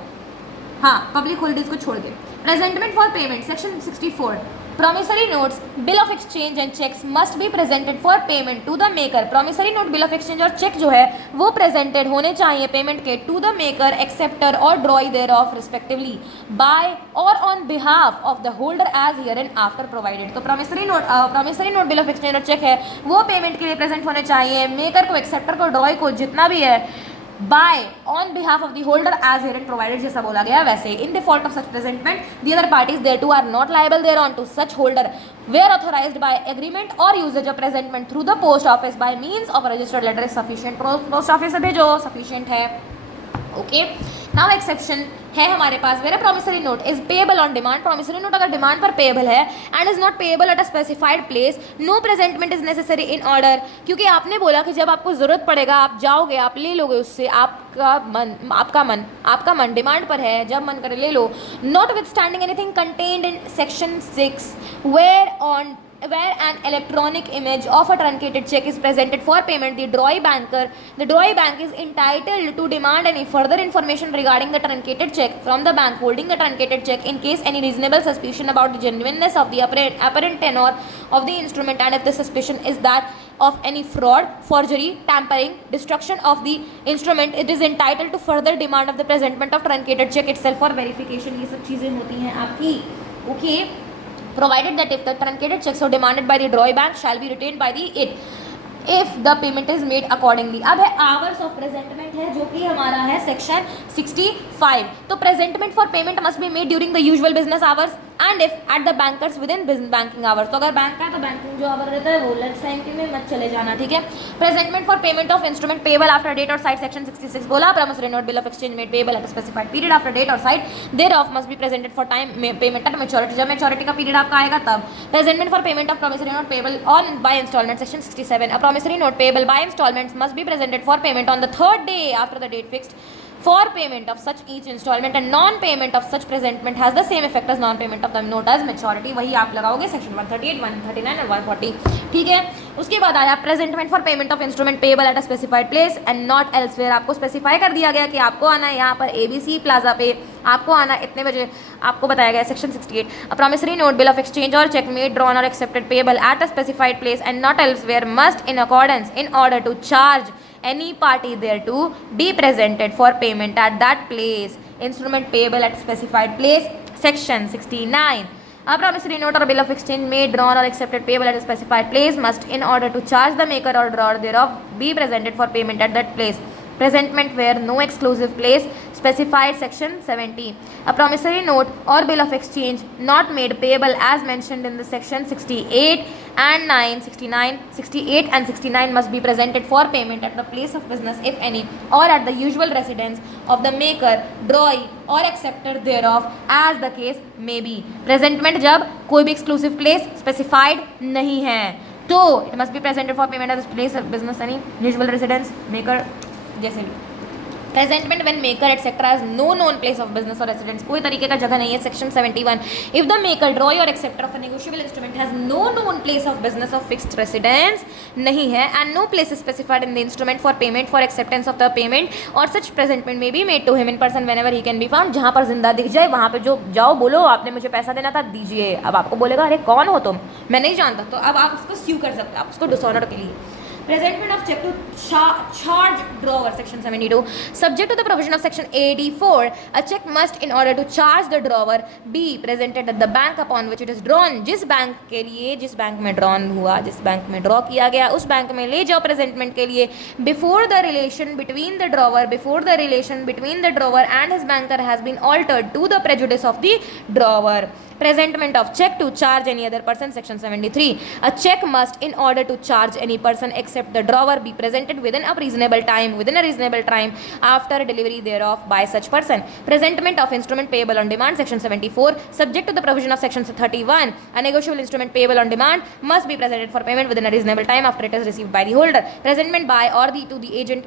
हाँ, पब्लिक हॉलीडेज को छोड़ के। Presentment for payment section 64. Promissory notes, bill of exchange and cheques must be presented for payment to the maker. Promissory note, bill of exchange और चेक जो है वो प्रेजेंटेड होने चाहिए पेमेंट के टू द मेकर, एक्सेप्टर और drawee thereof respectively by और on behalf of the holder as hereinafter provided. तो promissory note, bill of exchange और चेक है वो पेमेंट के लिए प्रेजेंट होने चाहिए, मेकर को, एक्सेप्टर को, ड्रॉई को, जितना भी है, by on behalf of the holder as herein provided, जैसा बोला गया वैसे। in default of such presentment, the other parties thereto are not liable thereon to such holder where authorized by agreement or usage of presentment through the post office by means of a registered letter is sufficient. post office से भेजो, sufficient है। ओके, नाउ एक्सेप्शन है हमारे पास, where promissory note is payable on demand. Promissory note अगर डिमांड पर पेएबल है and is not payable at a specified place, no presentment is necessary in order. क्योंकि आपने बोला कि जब आपको जरूरत पड़ेगा आप जाओगे, आप ले लोगे उससे, आपका मन डिमांड पर है, जब मन करे ले लो। Notwithstanding anything contained in section 6 where an electronic image of a truncated check is presented for payment, the drawee bank is entitled to demand any further information regarding the truncated check from the bank holding the truncated check in case any reasonable suspicion about the genuineness of the apparent tenor of the instrument, and if the suspicion is that of any fraud, forgery, tampering, destruction of the instrument, it is entitled to further demand of the presentment of truncated check itself for verification. ये सब चीज़ें होती हैं आपकी। Okay, provided that if the truncated checks are demanded by the drawee bank shall be retained by the it if the payment is made accordingly. अब है hours of presentment है जो कि हमारा है section 65. तो presentment for payment must be made during the usual business hours and if at the bankers within business banking hours. तो अगर बैंक का है तो बैंकिंग जो आवर रहता है वो लंच टाइम के में मत चले जाना, ठीक है। Presentment for payment of instrument payable after date और साइट सेक्शन 66 बोला, promissory note, bill of exchange made payable at specified period after date और sight thereof must be presented for time payment at maturity, जब मैच्योरिटी का पीरियड आपका आएगा तब। Presentment for payment of promissory note payable on by instalment section 67. A promissory note payable by instalments must be presented for payment on the third day after the date fixed for payment of such each installment and non-payment of such presentment has the same effect as non-payment of the note as maturity. वही आप लगाओगे सेक्शन 138, 139 और 140. ठीक है, उसके बाद आया presentment for payment of instrument payable at a specified place and not elsewhere. आपको स्पेसिफाई कर दिया गया कि आपको आना है यहाँ पर ABC प्लाजा पे, आपको आना इतने बजे, आपको बताया गया section 68. A promissory note, bill of exchange or check made, drawn or accepted payable at a specified place and not elsewhere must in accordance in order to charge any party thereto be presented for payment at that place. Instrument payable at specified place, section 69. A promissory note or bill of exchange made, drawn or accepted payable at a specified place must in order to charge the maker or drawer thereof be presented for payment at that place. Presentment where no exclusive place specified, section 70. A promissory note or bill of exchange not made payable as mentioned in the section 68 and 9, 69, 68 and 69 must be presented for payment at the place of business if any, or at the usual residence of the maker, drawee or acceptor thereof as the case may be. Presentment जब कोई भी exclusive place specified नहीं है तो it must be presented for payment at the place of business any, usual residence, maker, जैसे भी. Presentment when maker etcetera has no known place of business और रेसिडेंस, कोई तरीके का जगह नहीं है, section 71. If the maker, drawee और acceptor of a negotiable instrument has no known place of business और फिक्स्ड रेसिडेंस नहीं है and no place specified in the instrument for payment for acceptance of the payment और such presentment may be made to him in person whenever he can be found. जहाँ पर जिंदा दिख जाए वहाँ पे जो जाओ बोलो आपने मुझे पैसा देना था दीजिए. अब आपको बोलेगा अरे कौन हो तुम, मैं नहीं जानता, तो अब आप उसको स्यू कर सकते हो, आप उसको डिसऑनर के लिए. Presentment of check to charge drawer, section 72. Subject to the provision of section 84, a check must in order to charge the drawer be presented at the bank upon which it is drawn. जिस बैंक के लिए, जिस बैंक में drawn हुआ, जिस बैंक में draw किया गया उस बैंक में ले जाओ presentment के लिए. Before the relation between the drawer and his banker has been altered to the prejudice of the drawer. Presentment of check to charge any other person, section 73. A check must in order to charge any person except the drawer be presented within a reasonable time after delivery thereof by such person. Presentment of instrument payable on demand, section 74. Subject to the provision of section 31, a negotiable instrument payable on demand must be presented for payment within a reasonable time after it is received by the holder. Presentment by or to the agent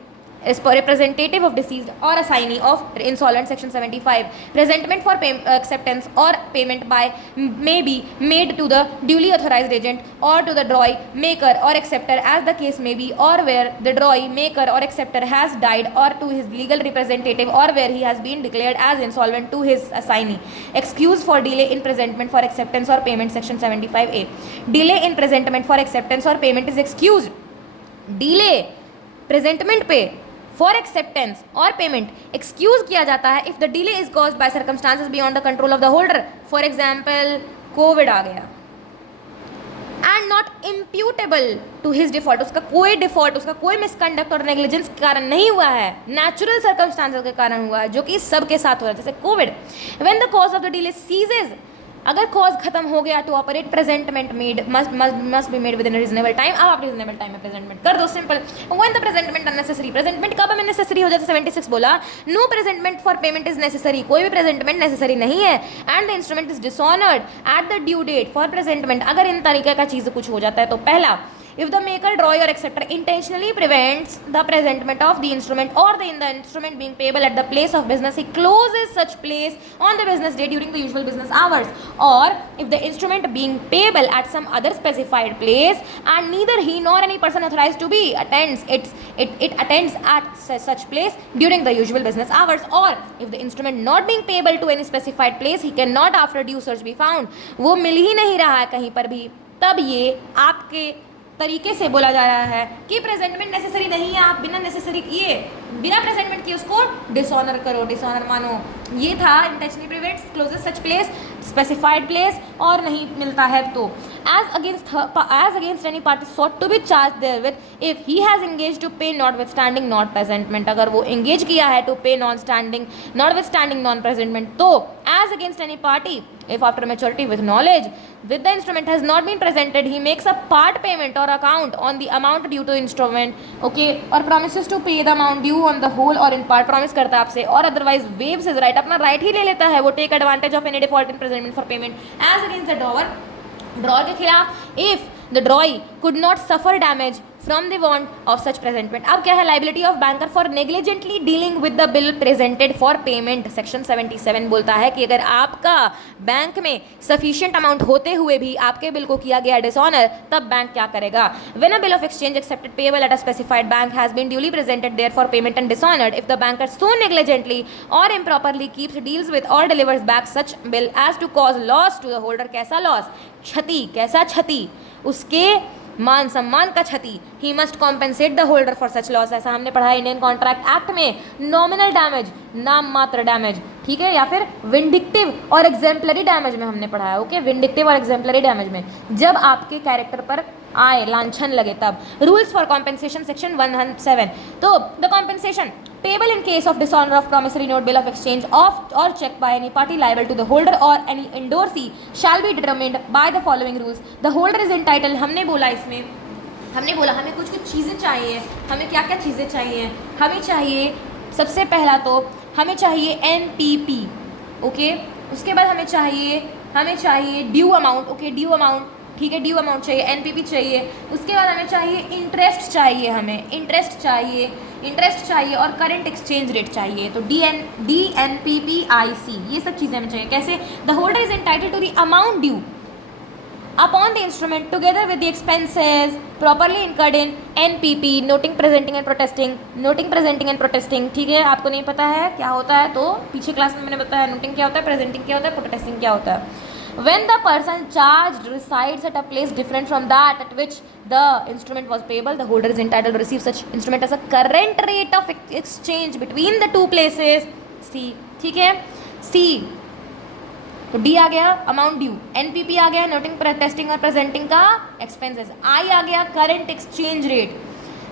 is for representative of deceased or assignee of insolvent, section 75. Presentment for acceptance or payment by may be made to the duly authorized agent or to the drawee, maker or acceptor as the case may be, or where the drawee, maker or acceptor has died, or to his legal representative, or where he has been declared as insolvent to his assignee. Excuse for delay in presentment for acceptance or payment, section 75A. Delay in presentment for acceptance or payment is excused. Delay presentment पे फॉर एक्सेप्टेंस और पेमेंट एक्सक्यूज किया जाता है if the delay is caused by circumstances beyond the control of the holder. For example covid आ गया and not imputable to his default, उसका कोई डिफॉल्ट, उसका कोई मिसकंडक्ट और नेग्लिजेंस के कारण नहीं हुआ है, नेचुरल सर्कमस्टांसेस के कारण हुआ है जो कि सबके साथ हो रहा है जैसे Covid. When the cause of the delay ceases, अगर कॉज खत्म हो गया to operate presentment made must be made within reasonable time. अब आप रीजनेबल टाइम में प्रेजेंटमेंट कर दो, सिंपल. When the presentment unnecessary, presentment कब हमें नेसेसरी हो जाए, 76 बोला no presentment for payment is necessary, कोई भी प्रेजेंटमेंट नेसेसरी नहीं है. And the instrument is dishonoured at the due date for presentment. अगर इन तरीके का चीज़ कुछ हो जाता है तो पहला, if the maker, drawee or acceptor intentionally prevents the presentment of the instrument or the instrument being payable at the place of business, he closes such place on the business day during the usual business hours. Or if the instrument being payable at some other specified place and neither he nor any person authorized to be attends it attends at such place during the usual business hours. Or if the instrument not being payable to any specified place, he cannot after due search be found, वो मिल ही नहीं रहा है कहीं पर भी, तब ये आपके तरीके से बोला जा रहा है कि प्रेजेंटमेंट नेसेसरी नहीं है, आप बिना नेसेसरी किए, बिना प्रेजेंटमेंट किए उसको डिसऑनर करो, डिसऑनर मानो. ये था intentionally prevents closes such place specified place और नहीं मिलता है तो as against any party sought to be charged therewith if he has engaged to pay notwithstanding not presentment. अगर वो engage किया है to pay notwithstanding non presentment तो as against any party if after maturity with knowledge with the instrument has not been presented he makes a part payment or account on the amount due to instrument, okay, or promises to pay the amount due on the whole or in part, promise करता है आपसे, और otherwise waives his right, अपना right ही ले लेता है वो, take advantage of any default in presentment for payment as against the drawer के खिलाफ if the drawee could not suffer damage from the want of such presentment. अब क्या है, liability of banker for negligently dealing with the bill presented for payment. Section 77 बोलता है कि अगर आपका बैंक में सफिशिएंट अमाउंट होते हुए भी आपके बिल को किया गया डिसऑनर, तब बैंक क्या करेगा। When a bill of exchange accepted payable at a specified bank has been duly presented there for payment and dishonoured, if the banker so negligently or improperly keeps, deals with or delivers back such bill as to cause loss to the holder। कैसा लॉस, क्षति, कैसा क्षति, उसके मान सम्मान का क्षति। He must compensate the holder for such loss. ऐसा हमने पढ़ा है इंडियन कॉन्ट्रैक्ट एक्ट में, नॉमिनल डैमेज, नाम मात्र डैमेज, ठीक है, या फिर विंडिक्टिव और एग्जेम्पलरी डैमेज में हमने पढ़ा है। ओके, विंडिक्टिव और एग्जेम्पलरी डैमेज में जब आपके कैरेक्टर पर आए, लांछन लगे तब। Rules for compensation section 107। तो the compensation payable in case of dishonour of promissory note, bill of exchange of और cheque by any party liable to the holder और any endorsee shall be determined by the following rules. The holder is entitled, हमने बोला इसमें, हमने बोला हमें कुछ कुछ चीज़ें चाहिए। हमें क्या क्या चीज़ें चाहिए, हमें चाहिए सबसे पहला तो हमें चाहिए NPP, ओके, उसके बाद हमें चाहिए due amount, okay, due amount, ठीक है, ड्यू अमाउंट चाहिए, NPP चाहिए। उसके बाद हमें चाहिए इंटरेस्ट चाहिए, हमें इंटरेस्ट चाहिए और करंट एक्सचेंज रेट चाहिए। तो DNPPIC ये सब चीज़ें हमें चाहिए। कैसे, the holder is entitled to the amount due upon the instrument together with the expenses properly incurred in NPP, noting, presenting and protesting, ठीक है। आपको नहीं पता है क्या होता है तो पीछे क्लास में मैंने बताया, नोटिंग क्या होता है, प्रेजेंटिंग क्या होता है, प्रोटेस्टिंग क्या होता है। When the person charged resides at a place different from that at which the instrument was payable, the holder is entitled to receive such instrument as a current rate of exchange between the two places। C, ठीक है, C तो डी आ गया अमाउंट ड्यू, NPP आ गया नोटिंग, प्रोटेस्टिंग और प्रेजेंटिंग का एक्सपेंसेस, आई आ गया करंट एक्सचेंज रेट,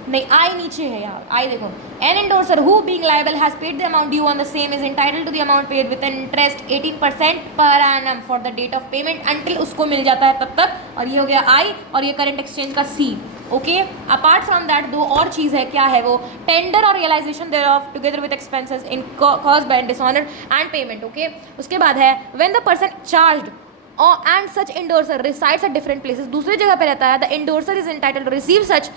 नहीं आई नीचे है यार, आई देखो, an endorser who being liable has paid the amount due on the same is entitled to the amount paid with interest 18% per annum for the date of payment until उसको मिल जाता है तब तक। और ये हो गया आई और ये करंट एक्सचेंज का सी। ओके, अपार्ट फ्रॉम दैट दो और चीज़ है, क्या है वो, टेंडर और realisation thereof together with expenses in cause by dishonour and payment. Okay, उसके बाद है when the person charged and such endorser resides at different places, दूसरी जगह पे रहता है, the endorser is entitled to receive such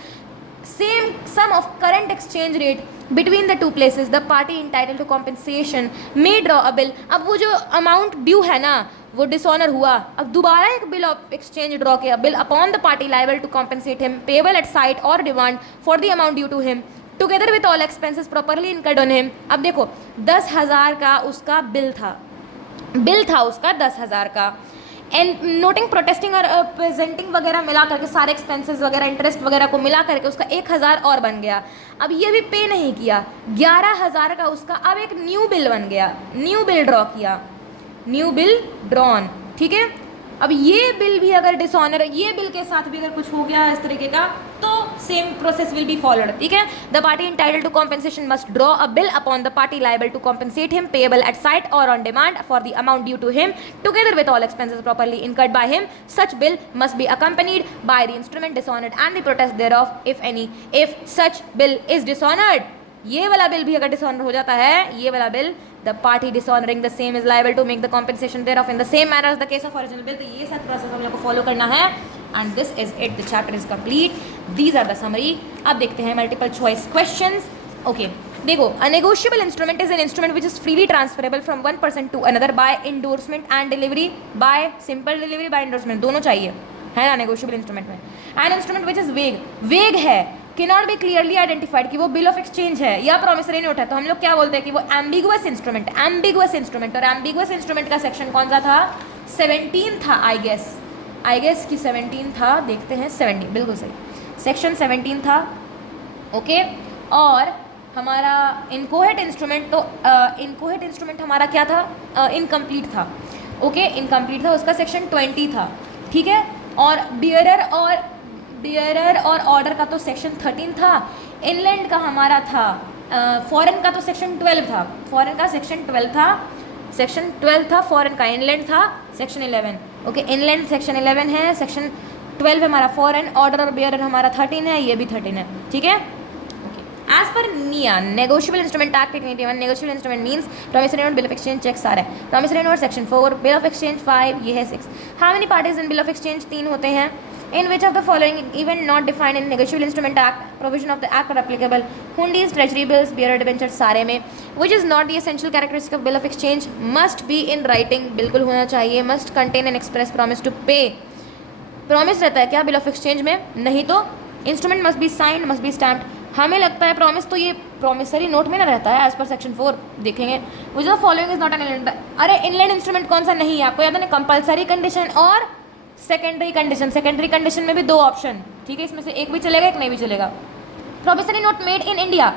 same sum of current exchange rate between the two places, the party entitled to compensation may draw a bill। अब वो जो अमाउंट ड्यू है ना, वो डिसऑनर हुआ, अब दोबारा एक बिल ऑफ एक्सचेंज ड्रॉ किया, bill upon the party liable to compensate him payable at sight और demand for the amount due to him together with all expenses properly incurred on him. अब देखो 10,000 का उसका बिल था उसका 10,000 का, एंड नोटिंग, प्रोटेस्टिंग और प्रेजेंटिंग वगैरह मिला करके सारे एक्सपेंसेस वगैरह इंटरेस्ट वगैरह को मिला करके उसका 1,000 और बन गया। अब ये भी पे नहीं किया, 11,000 का उसका अब एक न्यू बिल बन गया, न्यू बिल ड्रॉ किया, न्यू बिल ड्रॉन, ठीक है। अब ये बिल भी अगर डिसऑनर, ये बिल के साथ भी अगर कुछ हो गया इस तरीके का तो same process will be followed, ठीक है। The party entitled to compensation must draw a bill upon the party liable to compensate him payable at sight और on demand for the amount due to him together with all expenses properly incurred by him. Such bill must be accompanied by the instrument dishonoured and the protest thereof if any. If such bill is dishonoured, ये वाला बिल भी अगर डिसऑनर हो जाता है, ये वाला bill, the party dishonoring the same is liable to make the compensation thereof in the same manner as the case of original bill। तो ये सब प्रोसेस हम लोग को फॉलो करना है and this is it, the chapter is complete, these are the summary। अब देखते हैं multiple choice questions। okay, देखो, a negotiable instrument is an instrument which is freely transferable from one person to another by endorsement and delivery, by simple delivery, by endorsement, दोनों चाहिए है ना negotiable instrument में। an instrument which is vague है, cannot be clearly identified कि वो बिल ऑफ एक्सचेंज है या प्रॉमिसरी नोट है, तो हम लोग क्या बोलते हैं कि वो एम्बिगुअस इंस्ट्रूमेंट, और एम्बिगुअस इंस्ट्रूमेंट का सेक्शन कौन सा था, 17 था आई गेस कि 17 था, देखते हैं 17, बिल्कुल सही, सेक्शन 17 था। ओके, और हमारा इनकोहेट इंस्ट्रूमेंट, तो इनकोहेट इंस्ट्रूमेंट हमारा क्या था, इनकम्प्लीट था। ओके, इनकम्प्लीट था, उसका सेक्शन 20 था, ठीक है। और बियरर और ऑर्डर का तो सेक्शन 13 था। इनलैंड का हमारा था, फॉरेन का तो सेक्शन 12 था, फॉरेन का सेक्शन 12 था, फॉरेन का। इनलैंड था सेक्शन 11। ओके, इनलैंड सेक्शन 11 है, सेक्शन 12 हमारा फॉरेन, ऑर्डर और बियरर हमारा 13 है, ये भी 13 है, ठीक है। As per NIA, Negotiable Instrument Act 1881, negotiable instrument means promissory note, bill of exchange, checks सारे। promissory note section 4, bill of exchange 5, ये है 6। how many parties in bill of exchange, 3 होते हैं। In which of the following event not defined in negotiable instrument act provision of the act are applicable? Hundis, treasury bills, bearer debentures, सारे में. Which is not the essential characteristic of bill of exchange? Must be in writing, बिल्कुल होना चाहिए. Must contain an express promise to pay. Promise रहता है क्या बिल ऑफ एक्सचेंज में? नहीं तो. Instrument must be signed, must be stamped. हमें लगता है प्रॉमिस तो ये प्रॉमिसरी नोट में ना रहता है एज पर सेक्शन 4. देखेंगे. Which of following is not an inland. अरे इनलैंड इंस्ट्रूमेंट कौन सा नहीं है आपको याद है ना? कंपल्सरी कंडीशन और सेकेंडरी कंडीशन. सेकेंडरी कंडीशन में भी 2 ऑप्शन, ठीक है, इसमें से एक भी चलेगा एक नहीं भी चलेगा. Promissory note made in India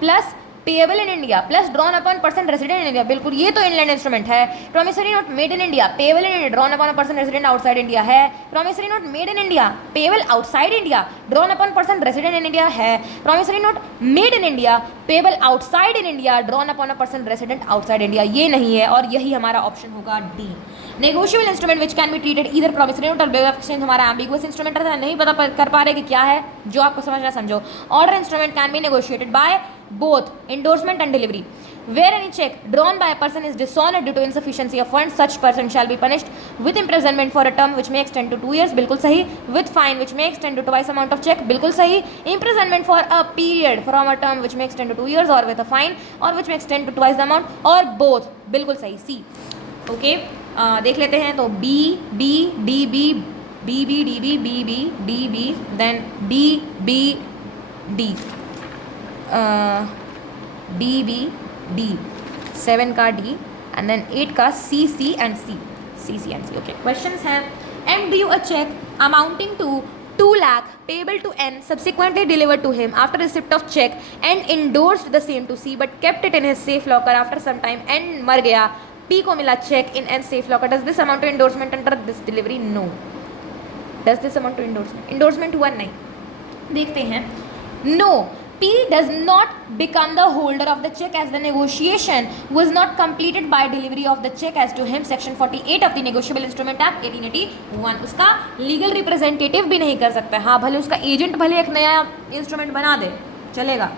plus payable in India plus drawn upon person resident in India, बिल्कुल ये तो इनलैंड इंस्ट्रूमेंट है. Promissory note made in India payable in India drawn upon person resident outside India है. Promissory note made in India payable outside India drawn upon person resident in India है. Promissory note made in India payable outside in India drawn upon a person resident outside India, ये नहीं है और यही हमारा ऑप्शन होगा D. Negotiable instrument which can be treated either promissory note और बिल ऑफ एक्सचेंज हमारा एम्बिगुअस इंस्ट्रूमेंट रहता है, नहीं पता कर पा रहे कि क्या है, जो आपको समझना समझो. Order instrument can be negotiated by both endorsement and delivery. Where any check drawn by a person is dishonored due to insufficiency of funds, such person shall be punished with imprisonment for a term which may extend to 2 years, बिल्कुल सही. With fine which may extend to twice amount of check, बिल्कुल सही. Imprisonment for a period from a term which may extend to 2 years or with a fine or which may extend to twice the amount or both, बिल्कुल सही. C. ओके, देख लेते हैं. तो B B D B B B D B B B D B then D B D D B D 7 का डी एंड देन 8 का C C and C C C and C. Okay, questions हैं. M due a cheque amounting to 2 lakh payable to N subsequently delivered to him after receipt of check and endorsed the same to C but kept it in his safe locker. After some time N मर गया, P को मिला check in N safe locker. Does this amount to endorsement under this delivery? No. Does this amount to endorsement? Endorsement हुआ नहीं. देखते हैं. No. P does not become the holder of the check as the negotiation was not completed by delivery of the check as to him. Section 48 of the Negotiable Instrument Act 1881. उसका लीगल रिप्रेजेंटेटिव भी नहीं कर सकता है. हाँ, भले उसका एजेंट भले एक नया इंस्ट्रूमेंट बना दे, चलेगा.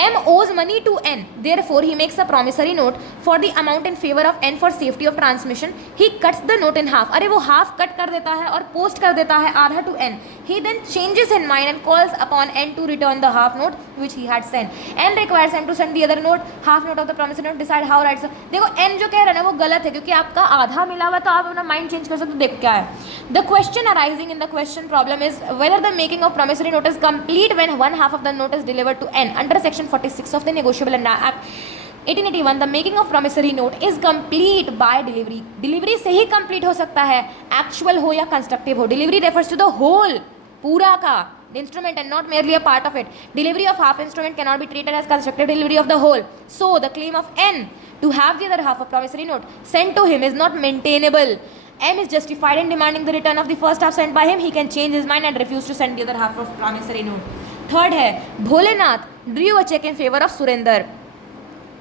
M owes money to N, therefore he makes a promissory note for the amount in favor of N for safety of transmission. He cuts the note in half. अरे वो half cut कर देता है और post कर देता है आधा to N. He then changes his mind and calls upon N to return the half note which he had sent. N requires M to send the other note, half note of the promissory note. Decide how writes. देखो N जो कह रहा है ना वो गलत है क्योंकि आपका आधा मिला हुआ तो आप अपना माइंड चेंज कर सकते हो. देखो क्या है. The question arising in the question problem is whether the making of promissory note is complete when one half of the note is delivered to N. Under section 46 of the Negotiable Act 1881, the making of promissory note is complete by delivery. Delivery से ही complete हो सकता है, actual हो या constructive हो. Delivery refers to the whole, पूरा का instrument and not merely a part of it. Delivery of half instrument cannot be treated as constructive delivery of the whole. So the claim of N to have the other half of promissory note sent to him is not maintainable. M is justified in demanding the return of the first half sent by him. He can change his mind and refuse to send the other half of promissory note. Third है, Bholenath drew a check in favor of Surinder.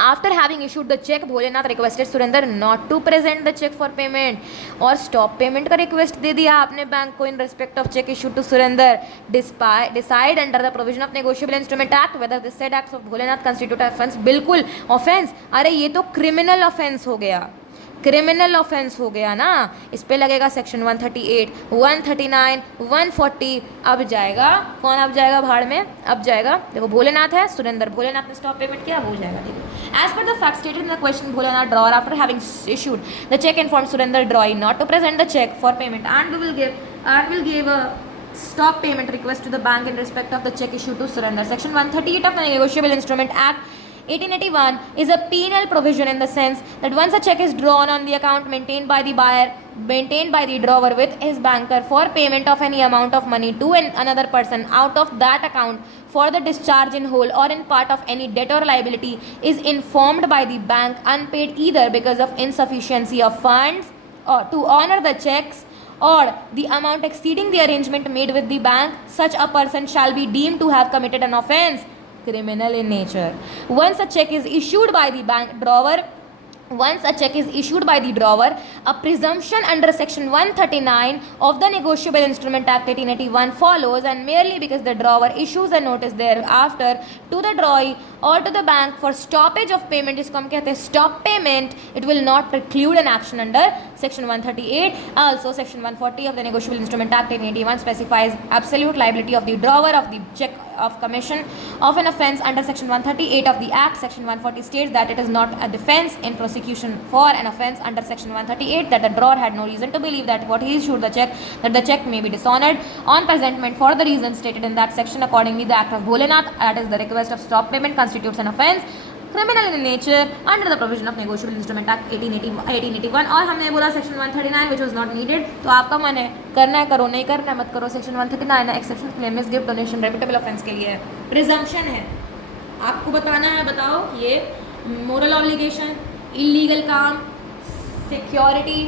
After having issued the check, Bholenath requested Surinder not to present the check for payment और stop payment का request दे दिया आपने बैंक को in respect of check issued to Surinder. Decide under the provision of Negotiable Instrument Act whether the said acts of Bholenath constitute offence. बिल्कुल offence. अरे ये तो criminal offence हो गया, क्रिमिनल ऑफेंस हो गया ना. इस पे लगेगा सेक्शन 138, 139, 140. अब जाएगा कौन, अब जाएगा भाड़ में, अब जाएगा. देखो भोलेनाथ है, सुरेंद्र, भोलेनाथ ने स्टॉप पेमेंट किया, हो जाएगा. देखो as per the fact stated in the question, Bholenath drawer after having issued the cheque inform Surendra drawee not to present the cheque for payment and will give a stop payment request to the bank in respect of the check issued to Surinder. Section 138 of the Negotiable Instrument Act 1881 is a penal provision in the sense that once a check is drawn on the account maintained by the buyer, maintained by the drawer with his banker for payment of any amount of money to another person out of that account for the discharge in whole or in part of any debt or liability is informed by the bank unpaid either because of insufficiency of funds or to honor the checks or the amount exceeding the arrangement made with the bank, such a person shall be deemed to have committed an offence criminal in nature. Once a check is issued by the bank drawer Once a check is issued by the drawer, a presumption under Section 139 of the Negotiable Instrument Act 1881 follows, and merely because the drawer issues a notice thereafter to the drawee or to the bank for stoppage of payment, जिसको हम कहते हैं stop payment, it will not preclude an action under Section 138. Also, Section 140 of the Negotiable Instrument Act 1881 specifies absolute liability of the drawer of the check of commission of an offence under Section 138 of the Act. Section 140 states that it is not a defence in prosecution for an offence under Section 138 that the drawer had no reason to believe that what he issued the check, that the check may be dishonoured on presentment for the reasons stated in that section. Accordingly, the act of Bholenath, that is the request of stop payment, constitutes an offence criminal in nature under the provision of Negotiable Instrument Act 1881. और हमने बोला Section 139 which was not needed. तो आपका मन है करना है करो, नहीं करना है मत करो. Section 139 exception claim is gift donation repeatable offence के लिए है. प्रिजम्पशन है, आपको बताना है, बताओ ये मोरल ऑब्लिगेशन, इलीगल काम, सिक्योरिटी,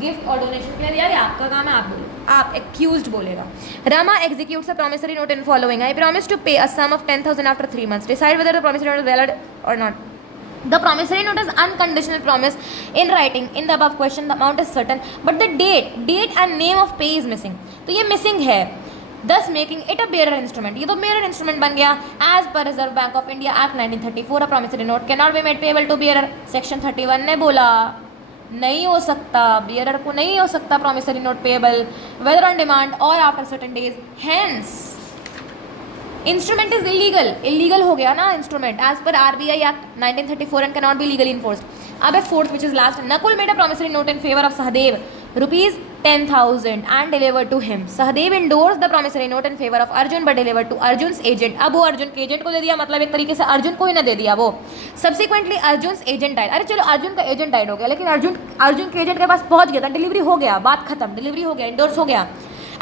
गिफ्ट और डोनेशन के लिए यार आपका काम है. आप बोलो, आप एक्यूज्ड बोलेगा. Rama executes a promissory note in following: I promise to pay a sum of 10,000 after 3 months. Decide whether the promissory note is valid or not. The promissory note is unconditional promise in writing. In the above question, the amount is certain, but the date and name of pay is missing. तो ये missing है, thus making it a bearer instrument. ये तो bearer instrument बन गया. As per Reserve Bank of India Act 1934, a promissory note cannot be made payable to bearer. Section 31 ने बोला नहीं हो सकता, बियरर को नहीं हो सकता promissory note payable whether on demand और after certain days. Hence instrument is illegal हो गया ना instrument as per RBI act 1934 and can not be legally enforced. अब fourth which is last. Nakul made a promissory note in favour of Sahadev rupees 10,000 and delivered to him. Sahadev endorsed the promissory note in favor of Arjun but delivered to Arjun's agent. अब वो अर्जुन के एजेंट को दे दिया, मतलब एक तरीके से अर्जुन को ही ना दे दिया वो. Subsequently Arjun's agent died. अरे चलो अर्जुन का एजेंट डाइड हो गया, लेकिन अर्जुन के एजेंट के पास पहुंच गया था, डिलीवरी हो गया, बात खत्म, डिलीवरी हो गया, इंडोर्स हो गया.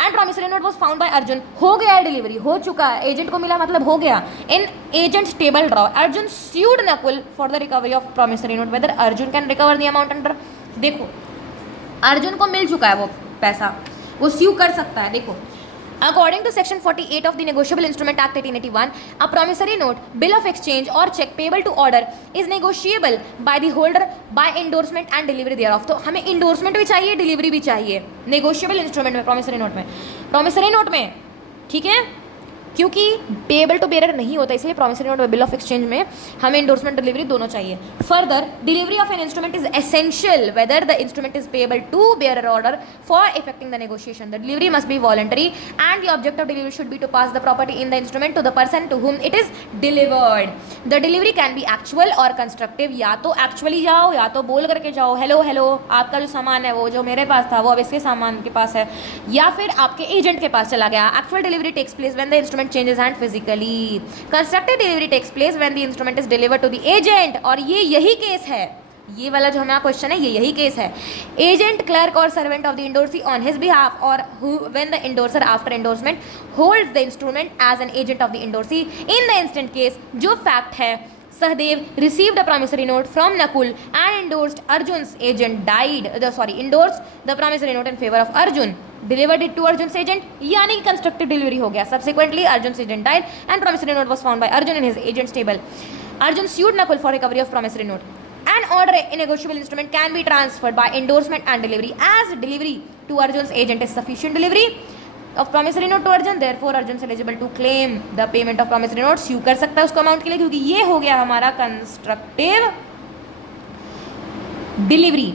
And promissory note was found by Arjun. हो गया है, डिलीवरी हो चुका है, एजेंट को मिला मतलब हो गया. In agent table draw Arjun sued Nakul for the recovery of promissory note. Whether Arjun can recover the amount under. देखो अर्जुन को मिल चुका है वो पैसा, वो स्यू कर सकता है. देखो According to Section 48 of the Negotiable Instrument Act 1881, a promissory note, bill of exchange or check payable to order is negotiable by the holder by endorsement and delivery thereof. तो हमें endorsement भी चाहिए, delivery भी चाहिए negotiable instrument में, promissory note में, ठीक है, क्योंकि पेएबल टू बेयर नहीं होता, इसलिए promissory note bill of exchange में हमें इंडोर्समेंट डिलीवरी दोनों चाहिए. Further delivery of an instrument is essential whether the instrument is payable to bearer order for effecting the negotiation. The delivery must be voluntary and the object of delivery should be to pass the property in the instrument to the person to whom it is delivered. The delivery can be actual or constructive. या तो एक्चुअली जाओ या तो बोल करके जाओ, हेलो आपका जो सामान है वो जो मेरे पास था वो अब इसके सामान के पास है, या फिर आपके एजेंट के पास चला गया. Actual delivery takes place when the instrument changes hand physically. Constructive delivery takes place when the instrument is delivered to the agent. और ये यही केस है, ये वाला जो हमारा क्वेश्चन है ये यही केस है. एजेंट, क्लर्क और servant of the indorsee on his behalf और when the indorser after indorsement holds the instrument as an agent of the indorsee. In the instant case जो फैक्ट है, Sahadev received a promissory note from Nakul and endorsed Arjun's agent endorsed the promissory note in favor of Arjun, delivered it to Arjun's agent, यानी कि constructive delivery हो गया. Subsequently Arjun's agent died and promissory note was found by Arjun in his agent's table. Arjun sued Nakul for recovery of promissory note. An order in negotiable instrument can be transferred by endorsement and delivery. As delivery to Arjun's agent is sufficient delivery of promissory note to Arjun, therefore Arjun is eligible to claim the payment of promissory note. स्यू कर सकता है उसको अमाउंट के लिए, क्योंकि ये हो गया हमारा constructive delivery.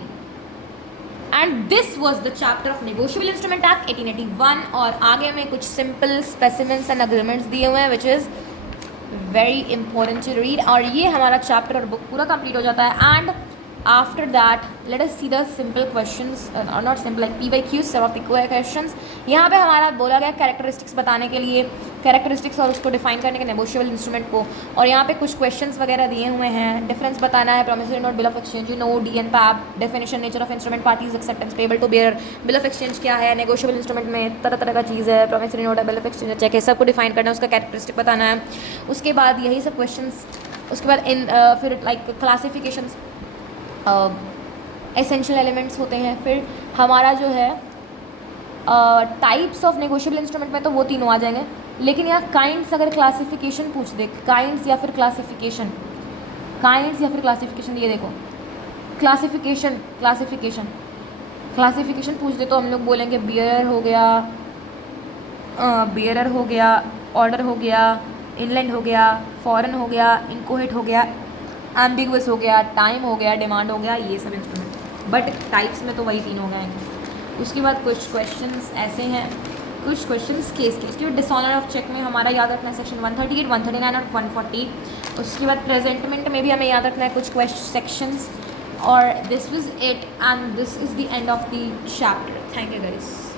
And this was the chapter of negotiable instrument act 1881. और आगे में कुछ सिंपल स्पेसिमेंट्स एंड अग्रीमेंट्स दिए हुए हैं which is very important to read. और ये हमारा चैप्टर और बुक पूरा कंप्लीट हो जाता है. And after that let us see the simple questions or not simple like PYQs, some of the questions. यहाँ पे हमारा बोला गया कैरेक्टरिस्टिक्स बताने के लिए, कैरेक्टरिस्टिक्स और उसको डिफाइन करने के नेगोशिएबल इंस्ट्रूमेंट को. और यहाँ पे कुछ क्वेश्चंस वगैरह दिए हुए हैं. डिफरेंस बताना है promissory note, bill of exchange, D and पैब, definition, nature of instrument, parties, acceptance, payable to bearer, bill of exchange क्या है, नेगोशिएबल इंस्ट्रूमेंट में तरह तरह का चीज़ है, प्रॉमिसरी नोट है, बिल ऑफ एक्सचेंज चेक है, सबको डिफाइन करना है, उसका कैरेक्टरिस्टिक बताना है. उसके बाद यही सब क्वेश्चन. उसके बाद इन फिर लाइक क्लासिफिकेशंस, एसेंशियल एलिमेंट्स होते हैं. फिर हमारा जो है टाइप्स ऑफ नेगोशिएबल इंस्ट्रूमेंट में तो वो तीनों आ जाएंगे, लेकिन यहाँ काइंड्स अगर क्लासिफिकेशन पूछ दे, काइंड्स या फिर क्लासिफिकेशन, ये देखो क्लासिफिकेशन क्लासिफिकेशन क्लासिफिकेशन पूछ दे तो हम लोग बोलेंगे बियरर हो गया, बियरर हो गया, ऑर्डर हो गया, इनलैंड हो गया, फॉरेन हो गया, इनकोहेट हो गया, एम्बिगुअस हो गया, टाइम हो गया, डिमांड हो गया, ये सब इंस्ट्रूमेंट। बट टाइप्स में तो वही तीन हो गए। उसके बाद कुछ क्वेश्चंस ऐसे हैं, कुछ क्वेश्चंस केस के। उसके बाद डिसऑनर ऑफ चेक में हमारा याद रखना है सेक्शन 138, 139 और 140। उसके बाद प्रेजेंटमेंट में भी हमें याद रखना है कुछ क्वेश्चन सेक्शंस। और this was it and this is the end of the chapter. Thank you guys.